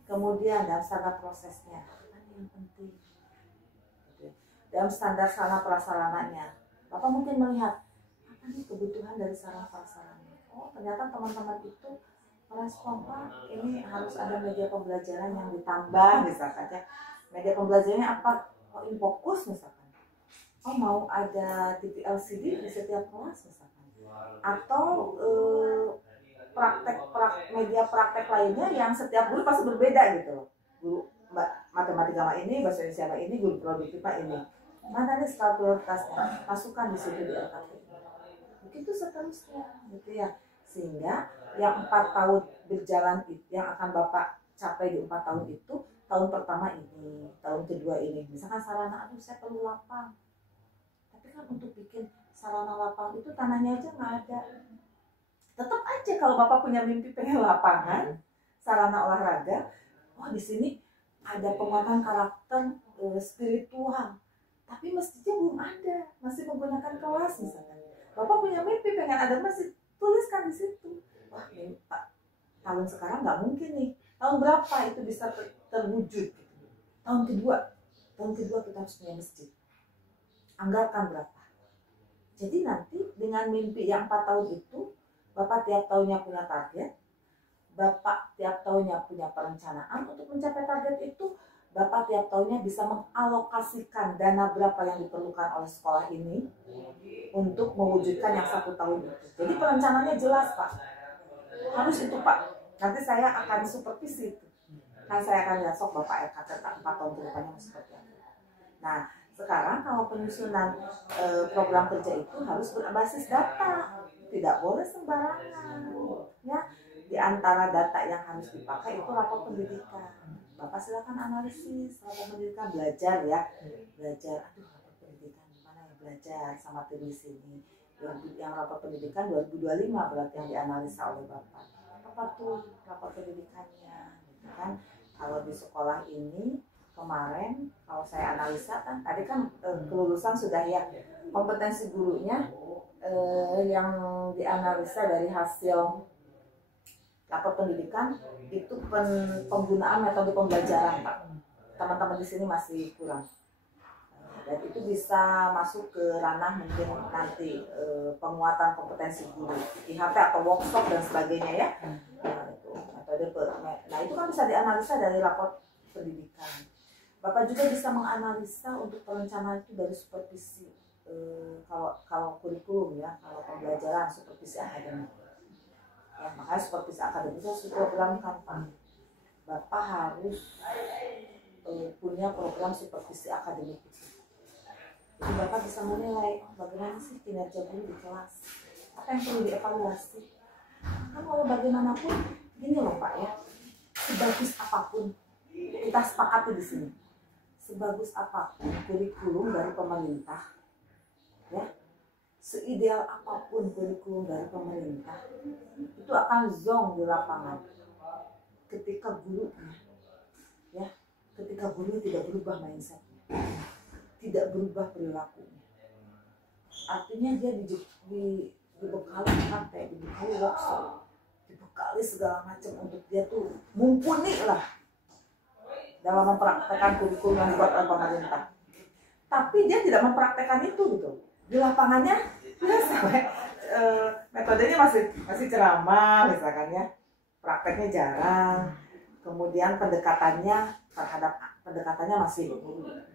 Kemudian dalam standar prosesnya, apa yang penting? Dalam standar sarana prasarananya, Bapak mungkin melihat apa nih kebutuhan dari sarana prasarana. Oh, ternyata teman-teman itu merespon, Pak, ini harus ada media pembelajaran yang ditambah, misalkan ya. Media pembelajarannya apa? Oh, infokus misalkan. Oh, mau ada TV LCD di setiap kelas misalkan. Atau media praktek lainnya yang setiap guru pasti berbeda gitu. Guru matematika ini, bahasa Indonesia ini, guru produktif ini. Mana nih skala prioritasnya? Masukkan di situ di RKT. Begitu seterusnya, gitu ya. Sehingga yang 4 tahun berjalan yang akan Bapak capai di 4 tahun itu, tahun pertama ini, tahun kedua ini, misalkan sarana, aduh saya perlu lapang. Tapi kan untuk bikin sarana lapang itu tanahnya aja nggak ada. Tetap aja kalau Bapak punya mimpi pengen lapangan, sarana olahraga, oh di sini ada penguatan karakter spiritual. Tapi masjidnya belum ada, masih menggunakan kelas misalkan. Bapak punya mimpi pengen ada masjid, tuliskan di situ. Wah, ini Pak, tahun sekarang nggak mungkin nih. Tahun berapa itu bisa terwujud? Tahun kedua kita harus punya masjid. Anggarkan berapa? Jadi nanti dengan mimpi yang 4 tahun itu, Bapak tiap tahunnya punya target, Bapak tiap tahunnya punya perencanaan untuk mencapai target itu, Bapak tiap tahunnya bisa mengalokasikan dana berapa yang diperlukan oleh sekolah ini untuk mewujudkan yang 1 tahun itu. Jadi perencanaannya jelas, Pak. Harus itu, Pak. Nanti saya akan supervisi itu. Kan saya akan lihat sok Bapak RKT 4 tahun ke depannya seperti apa. Nah, sekarang kalau penyusunan program kerja itu harus berbasis data. Tidak boleh sembarangan. Ya, di antara data yang harus dipakai itu rapor pendidikan. Bapak silakan analisis rapor pendidikan, belajar ya. Belajar, aduh rapor pendidikan gimana ya, belajar sama tulis ini. Yang rapor pendidikan 2025 berarti yang dianalisa oleh Bapak. Apa tuh rapor pendidikannya, gitu kan? Kalau di sekolah ini kemarin kalau saya analisa kan tadi kan kelulusan sudah ya, kompetensi gurunya yang dianalisa dari hasil rapor pendidikan itu penggunaan metode pembelajaran, Pak. Teman-teman di sini masih kurang. Dan itu bisa masuk ke ranah mungkin nanti penguatan kompetensi guru, IHP atau workshop dan sebagainya ya. Nah itu kan bisa dianalisa dari rapor pendidikan. Bapak juga bisa menganalisa untuk perencanaan itu dari supervisi kalau kurikulum ya, kalau pembelajaran supervisi akademik. Ya, makanya supervisi akademik itu harus diprogramkan Pak. Bapak harus punya program supervisi akademik itu. Jadi Bapak bisa menilai bagaimana sih kinerja guru di kelas, apa yang perlu dievaluasi. Kan kalau bagaimanapun gini loh Pak ya, sebagus apapun kita sepakati di sini, sebagus apapun kurikulum dari pemerintah, ya, seideal apapun kurikulum dari pemerintah, itu akan zonk di lapangan ketika gurunya, ya, ketika guru tidak berubah mindsetnya, tidak berubah perilakunya. Artinya dia dibekali praktek, dibekali workshop, dibekali segala macam untuk dia tuh mumpuni lah dalam mempraktekkan kurikulum yang dibuat oleh pemerintah. Tapi dia tidak mempraktekkan itu gitu. Di lapangannya dia sampai metodenya masih ceramah misalkan ya, prakteknya jarang. Kemudian pendekatannya masih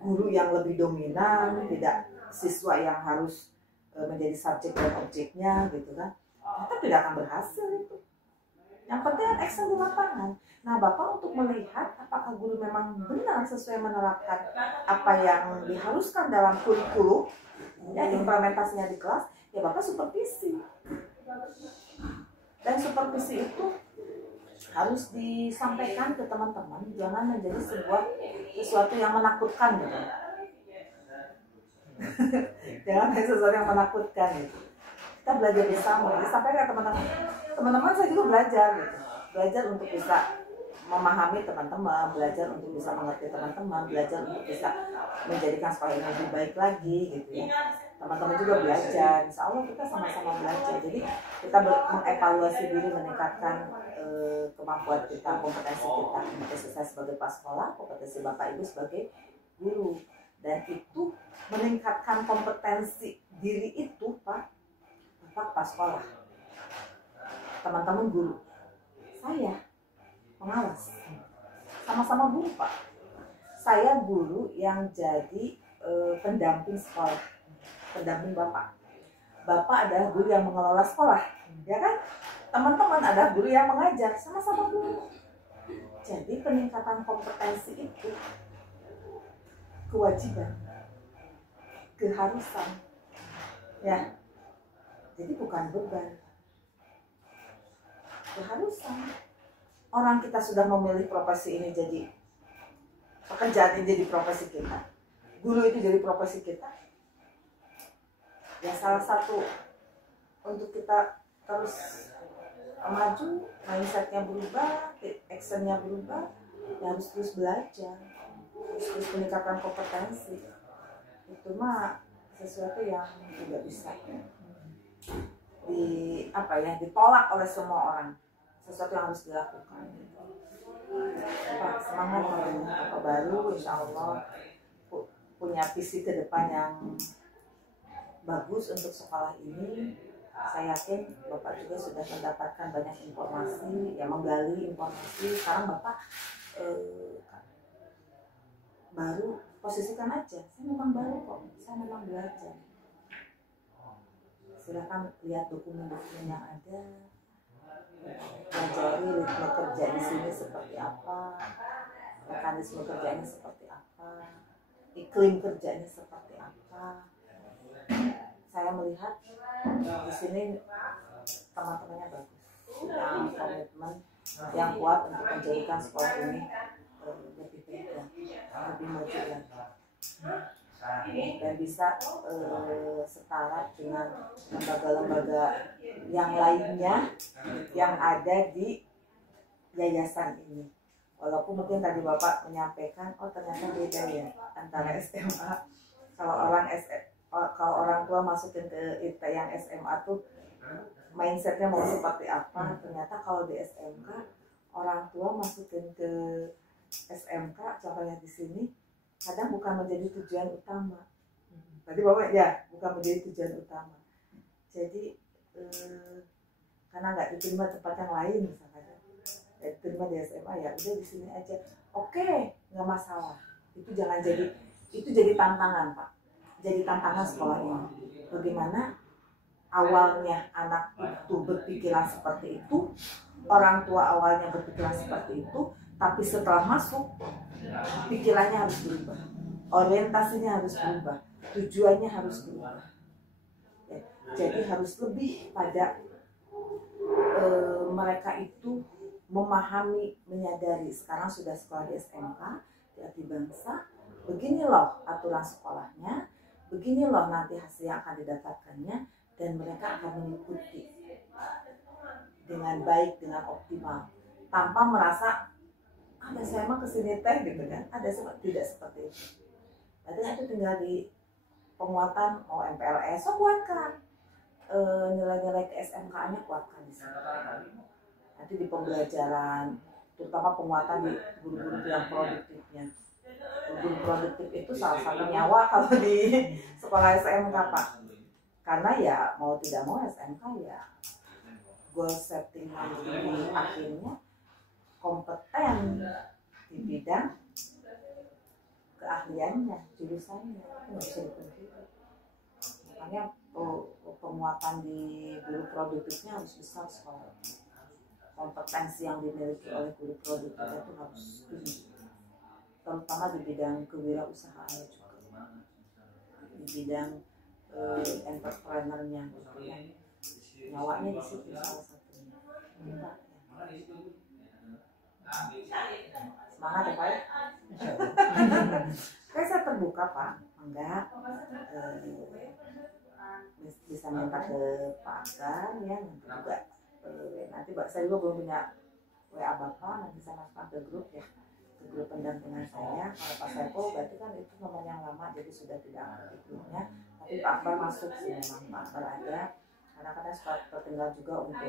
guru yang lebih dominan, tidak siswa yang harus menjadi subjek dan objeknya gitu kan. Kita tidak akan berhasil itu. Yang penting action di lapangan. Nah, Bapak untuk melihat apakah guru memang benar sesuai menerapkan apa yang diharuskan dalam kurikulum, ya implementasinya di kelas, ya Bapak supervisi. Dan supervisi itu harus disampaikan ke teman-teman, jangan menjadi sesuatu yang menakutkan gitu. Jangan menjadi sesuatu yang menakutkan gitu. Kita belajar bersama, disampaikan ke teman-teman. Teman-teman saya juga belajar gitu. Belajar untuk bisa memahami teman-teman, belajar untuk bisa mengerti teman-teman, belajar untuk bisa menjadikan sekolah ini lebih baik lagi gitu ya. Teman-teman juga belajar, insya Allah kita sama-sama belajar. Jadi kita mengevaluasi diri, meningkatkan kemampuan kita, kompetensi kita, kompetensi saya sebagai kepala sekolah, kompetensi Bapak Ibu sebagai guru. Dan itu meningkatkan kompetensi diri itu Pak, Bapak kepala sekolah, teman-teman guru, saya pengawas, sama-sama guru Pak. Saya guru yang jadi pendamping sekolah, pendamping Bapak. Bapak adalah guru yang mengelola sekolah, ya kan? Teman-teman adalah guru yang mengajar, sama-sama guru. Jadi peningkatan kompetensi itu kewajiban, keharusan, ya. Jadi bukan beban, keharusan. Orang kita sudah memilih profesi ini jadi pekerjaan ini jadi profesi kita, guru itu jadi profesi kita. Ya salah satu untuk kita terus maju, mindsetnya berubah, actionnya berubah, ya harus terus belajar, terus meningkatkan kompetensi. Itu mah sesuatu yang tidak bisa ditolak oleh semua orang, sesuatu yang harus dilakukan. Pak, semangat Bapak baru, insya Allah punya visi ke depan yang bagus untuk sekolah ini. Saya yakin Bapak juga sudah mendapatkan banyak informasi, ya menggali informasi. Sekarang Bapak baru, posisikan aja, saya memang baru kok, saya memang belajar. Silakan lihat dokumen-dokumen yang ada, pelajari ritme kerja di sini seperti apa, mekanisme kerjanya seperti apa, iklim kerjanya seperti apa. Saya melihat di sini teman-temannya bagus, yang komitmen yang kuat untuk menjadikan sekolah ini lebih beda, lebih maju lagi, dan bisa setara dengan lembaga-lembaga yang lainnya yang ada di yayasan ini. Walaupun mungkin tadi Bapak menyampaikan, oh ternyata beda ya antara SMA. Kalau orang tua masukin ke yang SMA tuh mindsetnya mau seperti apa. Ternyata kalau di SMK orang tua masukin ke SMK, contohnya di sini, kadang bukan menjadi tujuan utama. Berarti Bapak ya bukan menjadi tujuan utama. Jadi karena nggak diterima tempat yang lain misalnya, diterima di SMA ya udah di sini aja. Oke, nggak masalah. Itu jangan jadi, itu jadi tantangan Pak. Jadi tantangan sekolah ini. Bagaimana awalnya anak itu berpikiran seperti itu, orang tua awalnya berpikiran seperti itu, tapi setelah masuk pikirannya harus berubah, orientasinya harus berubah, tujuannya harus berubah. Ya, jadi harus lebih pada mereka itu memahami, menyadari sekarang sudah sekolah di SMK, di Abdi Bangsa, begini loh aturan sekolahnya, begini loh nanti hasil yang akan didapatkannya, dan mereka akan mengikuti dengan baik, dengan optimal, tanpa merasa ada saya mah kesini teh gitu kan, ada tidak seperti itu. Berarti itu tinggal di penguatan MPLS, so kuatkan nilai-nilai ke SMK-nya, kuatkan di sana. Nanti di pembelajaran, terutama penguatan di guru-guru yang produktifnya. Guru produktif itu salah satu nyawa kalau di sekolah SMK Pak. Karena ya mau tidak mau SMK ya goal setting nanti akhirnya kompeten di bidang keahliannya, jurusannya, itu nggak bisa dipungkiri. Makanya penguatan di guru produktifnya harus besar sekolah. Kompetensi yang dimiliki oleh guru produktifnya itu harus tinggi, terutama di bidang kewirausahaan juga, di bidang entrepreneurnya, nyawanya di situ salah satunya. Semangat ya Pak ya. Kayak saya terbuka Pak, enggak bisa minta ke Pak Akbar ya, nanti juga nanti saya juga belum punya WA Bapak, nanti saya masukkan ke grup ya, ke grup pendampingan saya. Kalau Pak Saiful berarti kan itu nomor yang lama, jadi sudah tidak aktif grupnya, tapi Pak Akbar masuk sih, memang Pak Akbar ada, karena katanya suka tertinggal juga untuk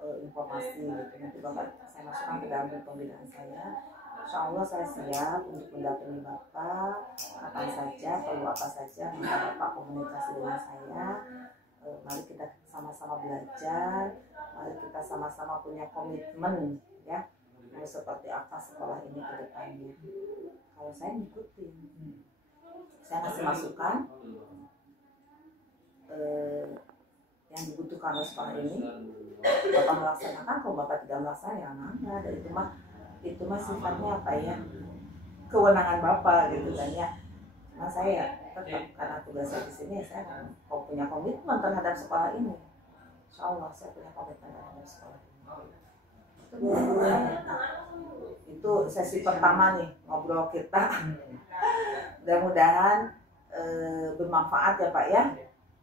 informasi gitu. Nanti Bapak saya masukkan ke dalam grup pembinaan saya. Insya Allah saya siap untuk mendampingi Bapak kapan saja, perlu apa saja, maka Bapak komunikasi dengan saya. Mari kita sama-sama belajar, mari kita sama-sama punya komitmen ya, mau seperti apa sekolah ini ke depannya. Kalau saya ngikutin, saya kasih masukan yang dibutuhkan oleh sekolah ini, Bapak melaksanakan. Kalau Bapak tidak melaksanakan, ya dari itu mah sifatnya apa ya, kewenangan Bapak gitu kan ya. Nah saya tetap, karena tugas saya di sini, saya punya komitmen terhadap sekolah ini. Insya Allah saya punya komitmen terhadap sekolah ini. Itu sesi pertama nih ngobrol kita. Mudah-mudahan bermanfaat ya Pak ya,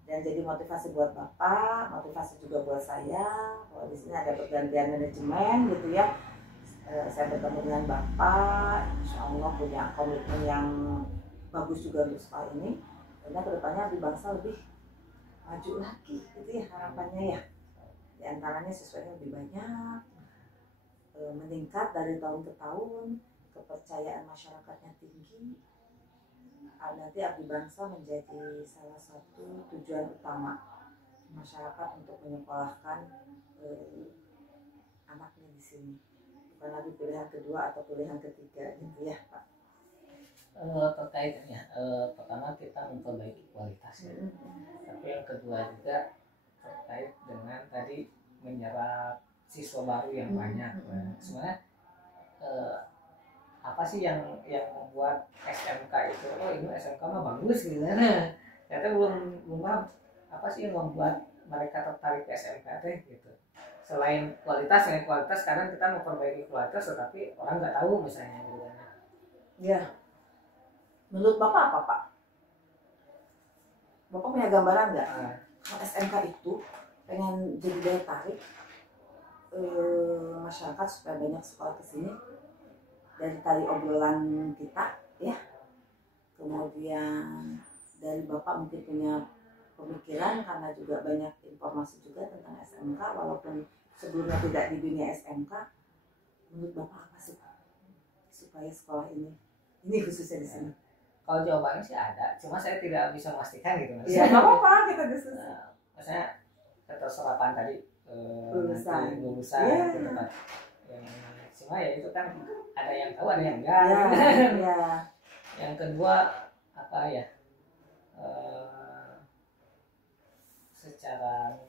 dan jadi motivasi buat Bapak, motivasi juga buat saya. Bahwa di sini ada pergantian manajemen gitu ya. Saya bertemu dengan Bapak, Insya Allah punya komitmen yang bagus juga untuk sekolah ini, karena kedepannya Abdi Bangsa lebih maju lagi, gitu ya harapannya ya. Di antaranya siswanya lebih banyak, meningkat dari tahun ke tahun, kepercayaan masyarakatnya tinggi. Nanti Abdi Bangsa menjadi salah satu tujuan utama masyarakat untuk menyekolahkan anaknya di sini. Bukan lagi pilihan kedua atau pilihan ketiga gitu ya Pak. Terkaitnya pertama kita memperbaiki kualitas ya. Tapi yang kedua juga terkait dengan tadi menyerap siswa baru yang banyak. Sebenarnya apa sih yang membuat SMK itu, oh ini SMK mah bagus gitu kan. Ternyata belum paham apa sih yang membuat mereka tertarik ke SMK teh gitu. Selain kualitas, sekarang kita memperbaiki kualitas, tetapi orang nggak tahu misalnya gitu kan. Ya, menurut Bapak apa Pak? Bapak punya gambaran nggak? Kalau SMK itu pengen jadi daya tarik masyarakat supaya banyak sekolah ke sini, dari tadi obrolan kita ya, kemudian dari Bapak mungkin punya pemikiran karena juga banyak informasi juga tentang SMK walaupun sebelumnya tidak di dunia SMK. Menurut Bapak apa sih Pak supaya sekolah ini khususnya di sini Kalau jawabannya sih ada, cuma saya tidak bisa memastikan gitu mas. Ya nggak apa-apa, kita diskusi. Maksudnya keterserapan tadi Lulusan gitu kan. Cuma ya itu kan ada yang tahu ada yang enggak. Yang kedua apa ya, secara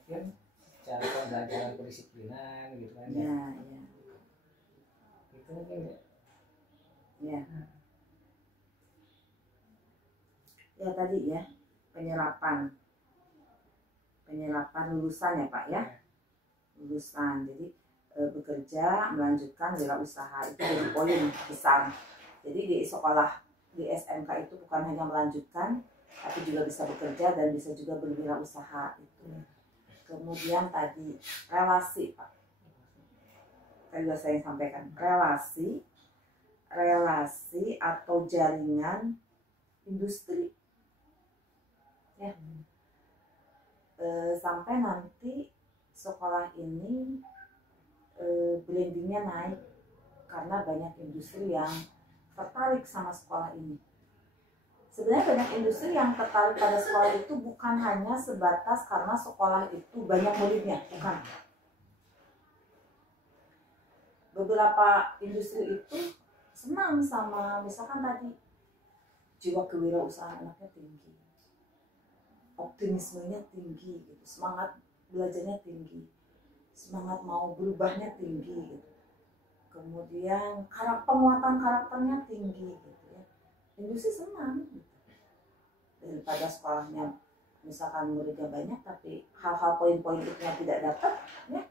pembelajaran kedisiplinan gitu kan itu mungkin ya tadi ya penyerapan lulusan ya Pak ya, lulusan jadi bekerja melanjutkan wirausaha itu jadi poin besar. Jadi di sekolah di SMK itu bukan hanya melanjutkan tapi juga bisa bekerja dan bisa juga berwirausaha itu. Kemudian tadi relasi Pak, tadi sudah saya sampaikan relasi atau jaringan industri ya. Sampai nanti sekolah ini brandingnya naik karena banyak industri yang tertarik sama sekolah ini. Sebenarnya banyak industri yang tertarik pada sekolah itu bukan hanya sebatas karena sekolah itu banyak muridnya, bukan. Beberapa industri itu senang sama misalkan tadi jiwa kewirausahaan anaknya tinggi, optimismenya tinggi gitu, semangat belajarnya tinggi, semangat mau berubahnya tinggi gitu. Kemudian penguatan karakternya tinggi gitu ya. Industri senang gitu. Daripada sekolahnya misalkan muridnya banyak tapi hal-hal poin-poin itu yang tidak dapat ya.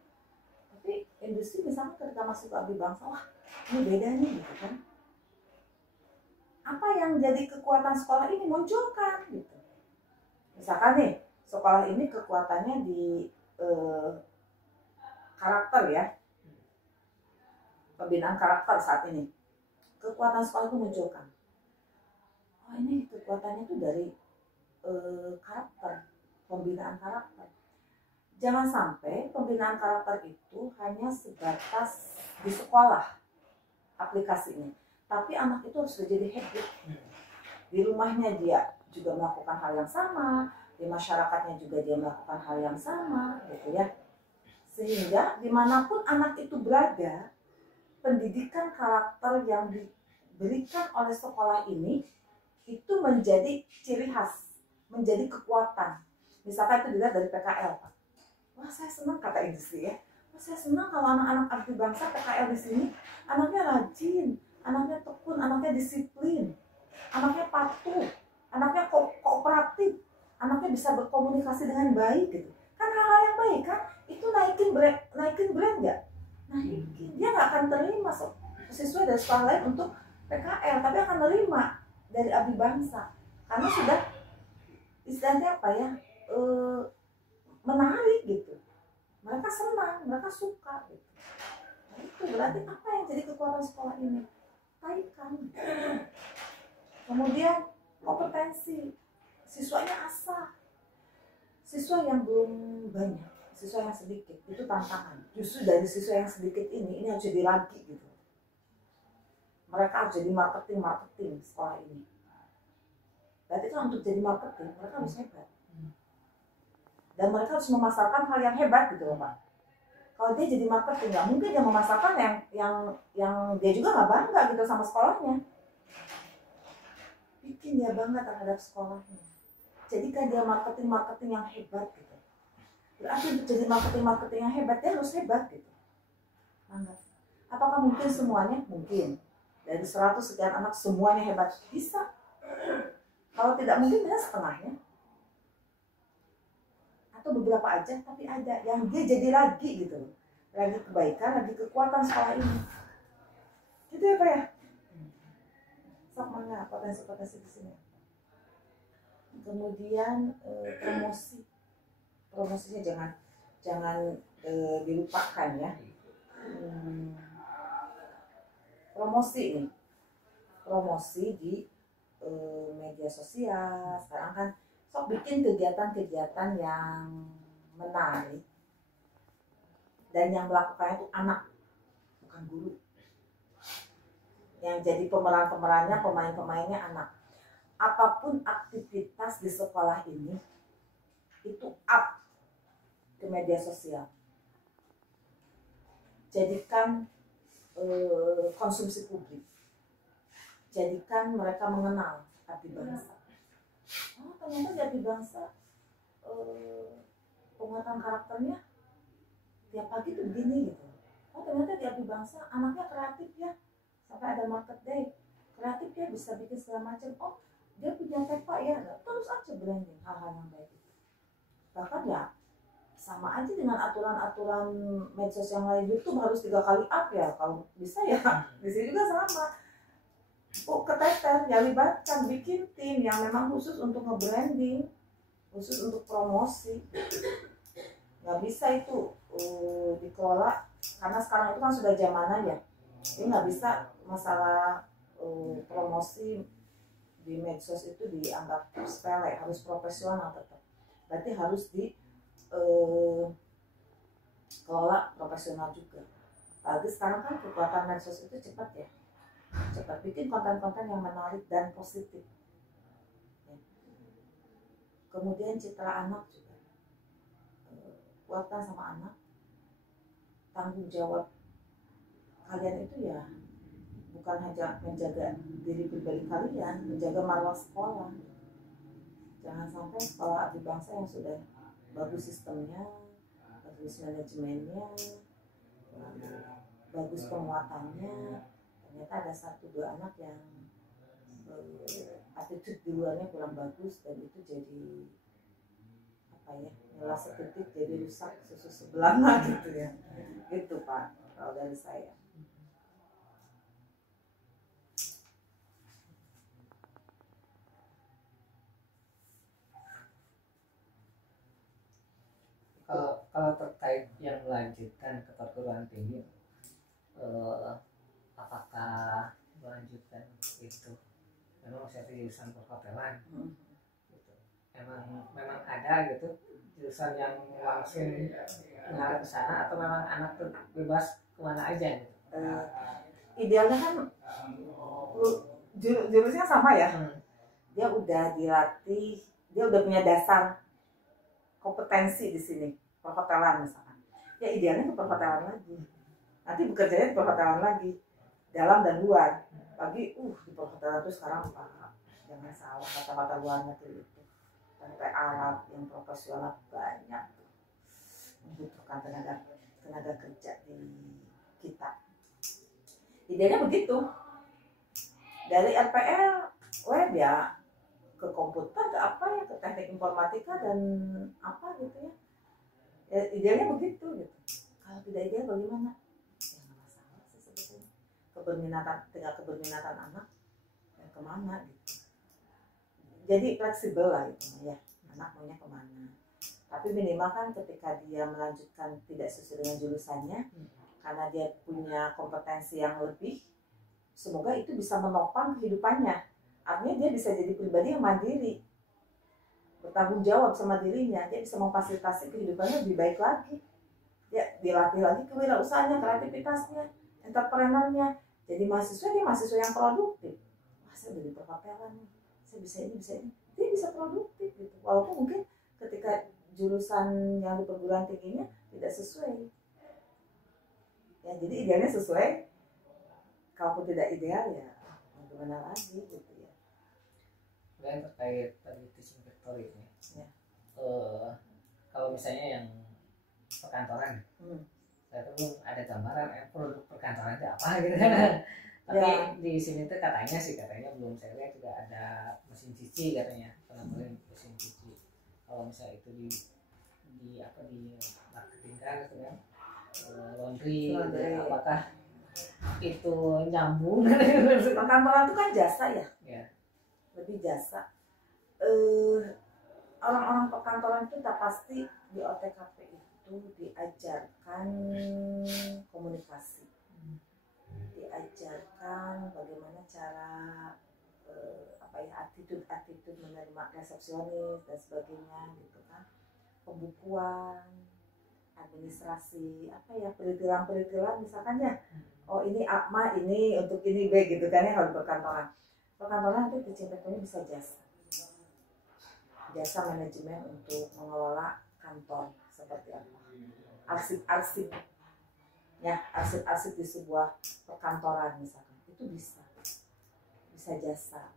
Tapi industri misalnya ketika masuk ke abdi bangsa, wah ini beda nih gitu kan. Apa yang jadi kekuatan sekolah ini munculkan gitu. Misalkan nih sekolah ini kekuatannya di karakter ya, pembinaan karakter saat ini. Kekuatan sekolah itu munculkan. Oh ini kekuatannya itu dari karakter, pembinaan karakter. Jangan sampai pembinaan karakter itu hanya sebatas di sekolah aplikasinya, tapi anak itu harus jadi habit. Di rumahnya dia juga melakukan hal yang sama, di masyarakatnya juga dia melakukan hal yang sama, gitu ya. Sehingga dimanapun anak itu berada, pendidikan karakter yang diberikan oleh sekolah ini itu menjadi ciri khas, menjadi kekuatan. Misalkan itu dilihat dari PKL, Pak. Wah saya senang kata industri ya. Wah saya senang kalau anak-anak abdi bangsa PKL di sini, anaknya rajin, anaknya tekun, anaknya disiplin, anaknya patuh, anaknya kooperatif, anaknya bisa berkomunikasi dengan baik gitu. Kan hal-hal yang baik kan, itu naikin brand nggak? Naikin. Dia nggak akan terima siswa dari sekolah lain untuk PKL, tapi akan terima dari abdi bangsa karena sudah istilahnya apa ya, menarik gitu. Mereka senang, mereka suka gitu. Nah, itu berarti apa yang jadi kekuatan sekolah ini? Taikan. Kemudian kompetensi, siswanya asah. Siswa yang belum banyak, siswa yang sedikit, itu tantangan. Justru dari siswa yang sedikit ini harus jadi lagi gitu. Mereka harus jadi marketing sekolah ini. Berarti kan untuk jadi marketing, mereka harus hebat. Dan mereka harus memasarkan hal yang hebat gitu loh Pak. Kalau dia jadi marketing, nggak mungkin dia memasarkan yang dia juga nggak bangga gitu sama sekolahnya. Bikin dia bangga terhadap sekolahnya. Jadikan dia marketing yang hebat gitu. Berarti untuk jadi marketing yang hebat, dia harus hebat gitu. Apakah mungkin semuanya? Mungkin. Dari 100 sekian anak semuanya hebat? Bisa. Kalau tidak mungkin dia setengahnya. Atau beberapa aja, tapi ada yang dia jadi lagi gitu. Lagi kebaikan, lagi kekuatan sekolah ini. Gitu ya Pak ya? Sok mana potensi-potensi di sini. Kemudian promosinya jangan dilupakan ya. Promosi di media sosial sekarang kan, sok bikin kegiatan-kegiatan yang menarik dan yang melakukannya itu anak, bukan guru. Yang jadi pemerannya, pemain-pemainnya anak. apapun aktivitas di sekolah ini itu up ke media sosial. Jadikan konsumsi publik. Jadikan mereka mengenal arti bangsa. Oh, ternyata di arti bangsa penguatan karakternya tiap pagi tuh begini gitu. Oh, ternyata di arti bangsa anaknya kreatif ya, sampai ada market day. Kreatif ya, bisa bikin segala macam. Oh, dia punya teknik ya, terus aja branding hal-hal yang baik itu. Bahkan ya sama aja dengan aturan-aturan medsos yang lain, YouTube harus 3 kali up ya, kalau bisa ya di sini juga sama. Oh, keteter ya, libatkan, bikin tim yang memang khusus untuk nge-branding, khusus untuk promosi. Nggak bisa itu dikelola, karena sekarang itu kan sudah zamannya ya. Ini nggak bisa masalah promosi di medsos itu dianggap sepele, harus profesional tetap. Berarti harus kelola profesional juga. Apalagi sekarang kan kekuatan medsos itu cepat ya, cepat bikin konten-konten yang menarik dan positif. Kemudian citra anak juga, kuatkan sama anak. Tanggung jawab kalian itu ya bukan hanya menjaga diri pribadi kalian, menjaga marwah sekolah. Jangan sampai sekolah abdi bangsa yang sudah bagus sistemnya, bagus manajemennya, bagus penguatannya, ternyata ada 1-2 anak yang attitude di luarnya kurang bagus, dan itu jadi apa ya, nyala seketik jadi rusak susu sebelah gitu ya. Gitu Pak, kalau dari saya. Kalau terkait yang melanjutkan ke perguruan tinggi, apakah melanjutkan itu memang saya jurusan perhotelan gitu. Memang ada gitu jurusan yang langsung mengarah ke sana, atau memang anak tuh bebas kemana aja gitu? Idealnya kan jurusnya sama ya. Dia udah dilatih, dia udah punya dasar kompetensi di sini, perhotelan misalkan. Ya idealnya ke perhotelan lagi. Nanti bekerjanya di perhotelan lagi, dalam dan luar. Pagi di perhotelan tuh sekarang Pak, jangan salah kata-kata luarnya tuh itu. Sampai Arab yang profesional banyak tuh. Membutuhkan tenaga kerja di kita. Idealnya begitu. Dari RPL web ya ke komputer, ke apa ya, ke teknik informatika dan apa gitu ya. Ya idealnya begitu gitu. Kalau tidak ideal bagaimana? Ya nggak masalah sih sebetulnya. Tinggal keberminatan anak ya kemana gitu. Jadi fleksibel lah gitu ya. Anak maunya kemana. Tapi minimal kan ketika dia melanjutkan tidak sesuai dengan jurusannya, karena dia punya kompetensi yang lebih, semoga itu bisa menopang kehidupannya. Artinya dia bisa jadi pribadi yang mandiri, bertanggung jawab sama dirinya, dia bisa memfasilitasi kehidupannya lebih baik lagi. Ya, dilatih lagi kewirausahanya, kreativitasnya, entrepreneurnya. Jadi mahasiswa, dia mahasiswa yang produktif. Wah, saya udah di perhotelan, saya bisa ini, dia bisa produktif gitu. Walaupun mungkin ketika jurusan yang di perguruan tingginya tidak sesuai. Ya, jadi idealnya sesuai. Kalaupun tidak ideal ya bagaimana lagi gitu ya. Dan terkait tadi teaching factory ini, ya. Kalau misalnya yang perkantoran, saya tuh belum ada gambaran produk perkantoran itu apa gitu kan. Tapi di sini tuh katanya belum saya lihat juga ada mesin cuci katanya, penampilan mesin cuci. Kalau misalnya itu di marketing kan gitu kan, laundry. Apakah itu nyambung? Perkantoran itu kan jasa ya, lebih jasa. Orang-orang perkantoran itu tak pasti di OTKP itu diajarkan komunikasi, diajarkan bagaimana cara attitude menerima resepsionis dan sebagainya gitu kan, pembukuan, administrasi, peritilan misalkan ya. Oh ini APMA, ini untuk ini B gitu kan ya, kalau perkantoran. perkantoran nanti teaching factory bisa jasa manajemen untuk mengelola kantor seperti apa, arsip-arsip ya, arsip-arsip di sebuah perkantoran misalkan, itu bisa jasa.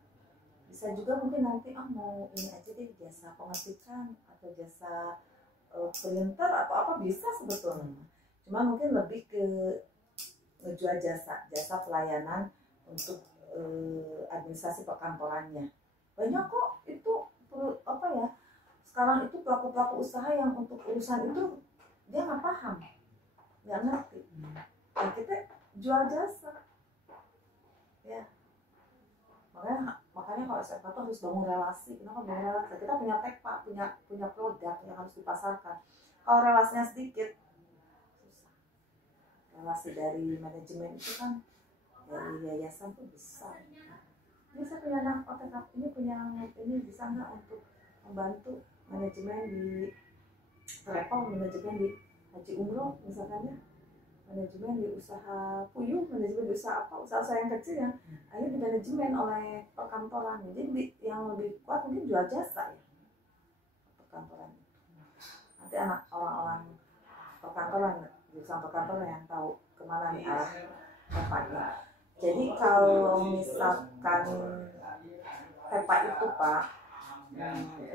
Bisa juga mungkin nanti mau ini aja deh, jasa pengetikan atau jasa printer atau apa, bisa sebetulnya. Cuma mungkin lebih ke ngejual jasa pelayanan untuk administrasi perkantorannya. Banyak kok itu apa ya, sekarang itu pelaku usaha yang untuk urusan itu dia nggak paham, nggak ngerti. Nah, kita jual jasa ya, makanya kalau SMK tuh harus bangun relasi. Kenapa bangun relasi? Kita punya tekpa, punya produk yang harus dipasarkan. Kalau relasinya sedikit, susah. Relasi dari manajemen itu kan, dari yayasan tuh besar. Ini saya punya anak OTK, ini bisa nggak untuk membantu manajemen di travel, manajemen di haji umroh misalkan ya, manajemen di usaha puyuh, manajemen di usaha apa, usaha yang kecil yang akhirnya di manajemen oleh perkantoran. Jadi yang lebih kuat mungkin jual jasa ya, perkantoran. Nanti anak orang-orang perkantoran, jurusan perkantoran yang tahu kemana nih arah tepatnya. Jadi kalau misalkan TEPA itu Pak,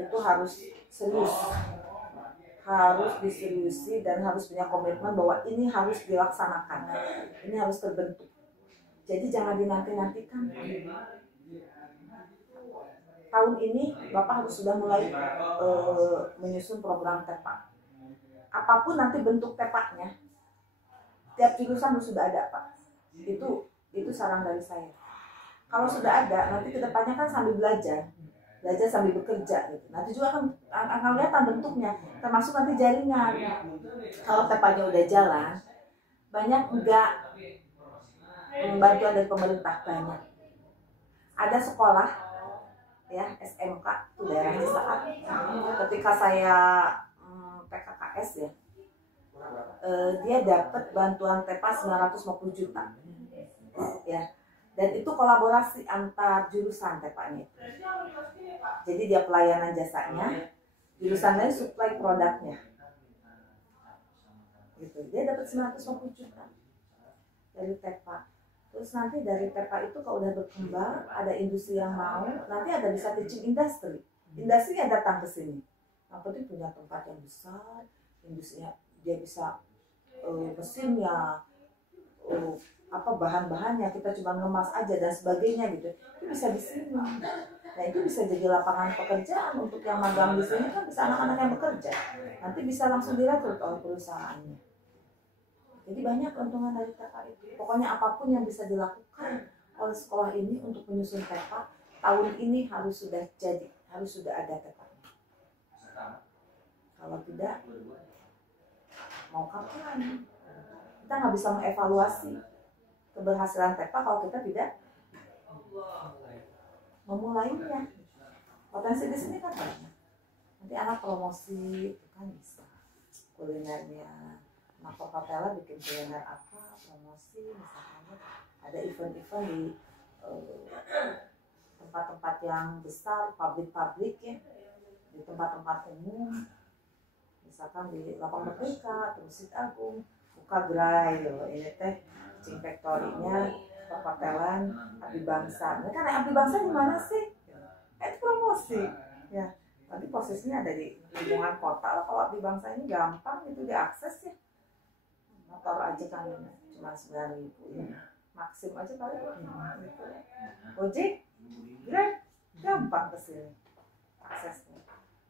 itu harus serius, harus diseriusi dan harus punya komitmen bahwa ini harus dilaksanakan, ini harus terbentuk. Jadi jangan dinanti-nantikan. Tahun ini Bapak harus sudah mulai menyusun program TEPA. Apapun nanti bentuk TEPA-nya, tiap jurusan harus sudah ada Pak. Itu saran dari saya. Kalau sudah ada, nanti kedepannya kan sambil belajar sambil bekerja gitu. Nanti juga akan kelihatan bentuknya, termasuk nanti jaringan. Kalau TEPA-nya udah jalan, banyak enggak bantuan dari pemerintah, banyak. Ada sekolah ya, SMK itu daerah Cisaat. Ketika saya PKKS ya, dia dapat bantuan TEPA 950 juta. Ya, dan itu kolaborasi antar jurusan TEPA-nya. Jadi dia pelayanan jasanya, jurusan lain supply produknya. Gitu. Dia dapat 950 juta dari TEPA. Terus nanti dari TEPA itu kalau udah berkembang, ada industri yang mau, nanti ada bisa teaching industry. Industrinya datang ke sini. Yang penting punya tempat yang besar, industrinya dia bisa mesinnya, bahan-bahannya, kita cuma ngemas aja dan sebagainya gitu, itu bisa di sini. Nah itu bisa jadi lapangan pekerjaan untuk yang magang di sini, kan bisa anak-anak yang bekerja, nanti bisa langsung direkrut oleh perusahaannya. Jadi banyak keuntungan dari TEPA itu. Pokoknya apapun yang bisa dilakukan oleh sekolah ini untuk menyusun TEPA, tahun ini harus sudah ada TEPA. Kalau tidak, mau kapan? Kita nggak bisa mengevaluasi keberhasilan TEPA kalau kita tidak memulainya. Potensi di sini kan banyak. Nanti anak promosi itu kan bisa, kulinernya, anak perhotelan bikin kuliner apa, promosi misalnya. Ada event-event di tempat-tempat yang besar, pabrik-pabrik ya, di tempat-tempat umum, misalkan di Lapang Merdeka, Masjid Agung, buka gerai gitu. Ini teh teaching factory-nya perhotelan Abdi Bangsa. Ini kan Abdi Bangsa di mana sih? Itu promosi. Ya, nanti posisinya ada di lingkungan kota. Kalau Abdi Bangsa ini gampang itu diakses ya. Motor aja kan cuma 9.000 ya. Maksim aja kali gitu. Ojek, Grab, gampang kesini aksesnya.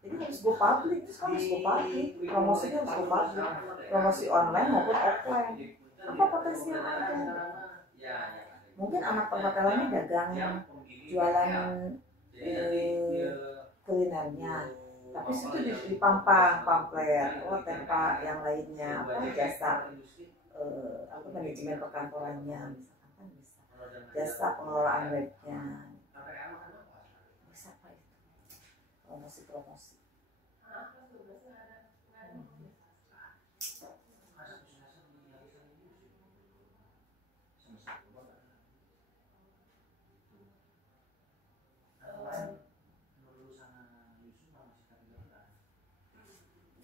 Jadi harus go public, promosinya harus go public, promosi online maupun offline. Apa potensi yang ada? Mungkin anak perhotelannya dagang jualan kulinernya, tapi situ dipampang pamflet, TEPA yang lainnya, jasa manajemen perkantorannya, misalkan kan bisa, jasa pengelolaan webnya, bisa apa itu, promosi.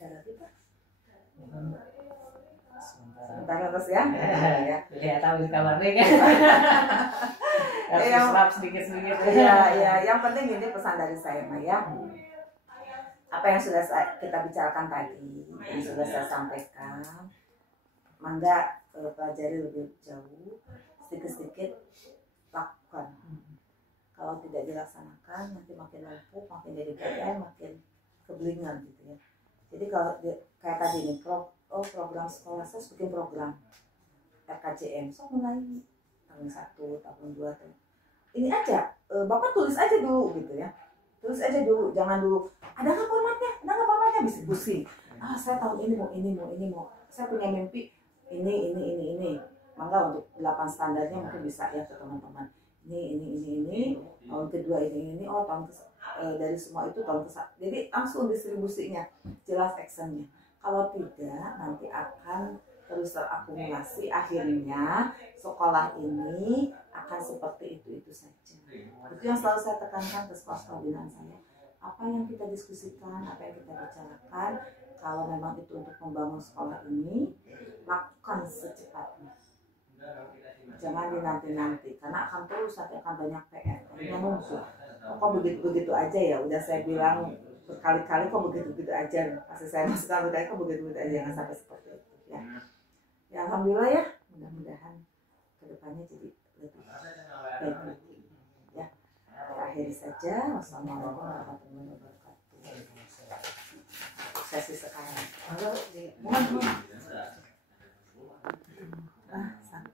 Ada lagi Pak? Sementara terus ya. Ya. Lihat tahu di kamarnya kan. Harus sedikit-sedikit. Iya, yang penting ini pesan dari saya Maya. Ya. Apa yang sudah kita bicarakan tadi, yang sudah saya sampaikan, mangga pelajari lebih jauh, sedikit-sedikit lakukan. Kalau tidak dilaksanakan, nanti makin lumpuh, makin jadi PR, makin kebelingan gitu ya. Jadi kalau kayak tadi nih, program sekolah saya bikin program RKJM, so mulai tahun 1, tahun 2, ini aja, Bapak tulis aja dulu gitu ya. Tulis aja dulu, jangan dulu, ada nggak formatnya, bisa pusing. Saya tahu ini mau. Saya punya mimpi, ini. Mangga untuk 8 standarnya mungkin bisa ya ke teman-teman. Ini. Tahun kedua ini. Dari semua itu tahun ke. Jadi langsung distribusinya, jelas actionnya. Kalau tidak, nanti akan terus terakumulasi. Akhirnya sekolah ini akan seperti itu saja. Itu yang selalu saya tekankan ke sekolah binaan saya. Apa yang kita diskusikan, apa yang kita bicarakan, kalau memang itu untuk membangun sekolah ini, lakukan secepatnya. Jangan dinanti-nanti, karena akan terus akan banyak PR. Akhirnya muncul. Kok begitu-begitu aja ya? Udah saya bilang berkali-kali kok begitu-begitu aja. Pasti saya masukkan kok begitu-begitu aja, jangan sampai seperti itu. Ya alhamdulillah ya, mudah-mudahan kedepannya jadi lebih baik lagi. Ya, akhiri saja. Wassalamualaikum warahmatullahi wabarakatuh. Sesi sekarang. Halo,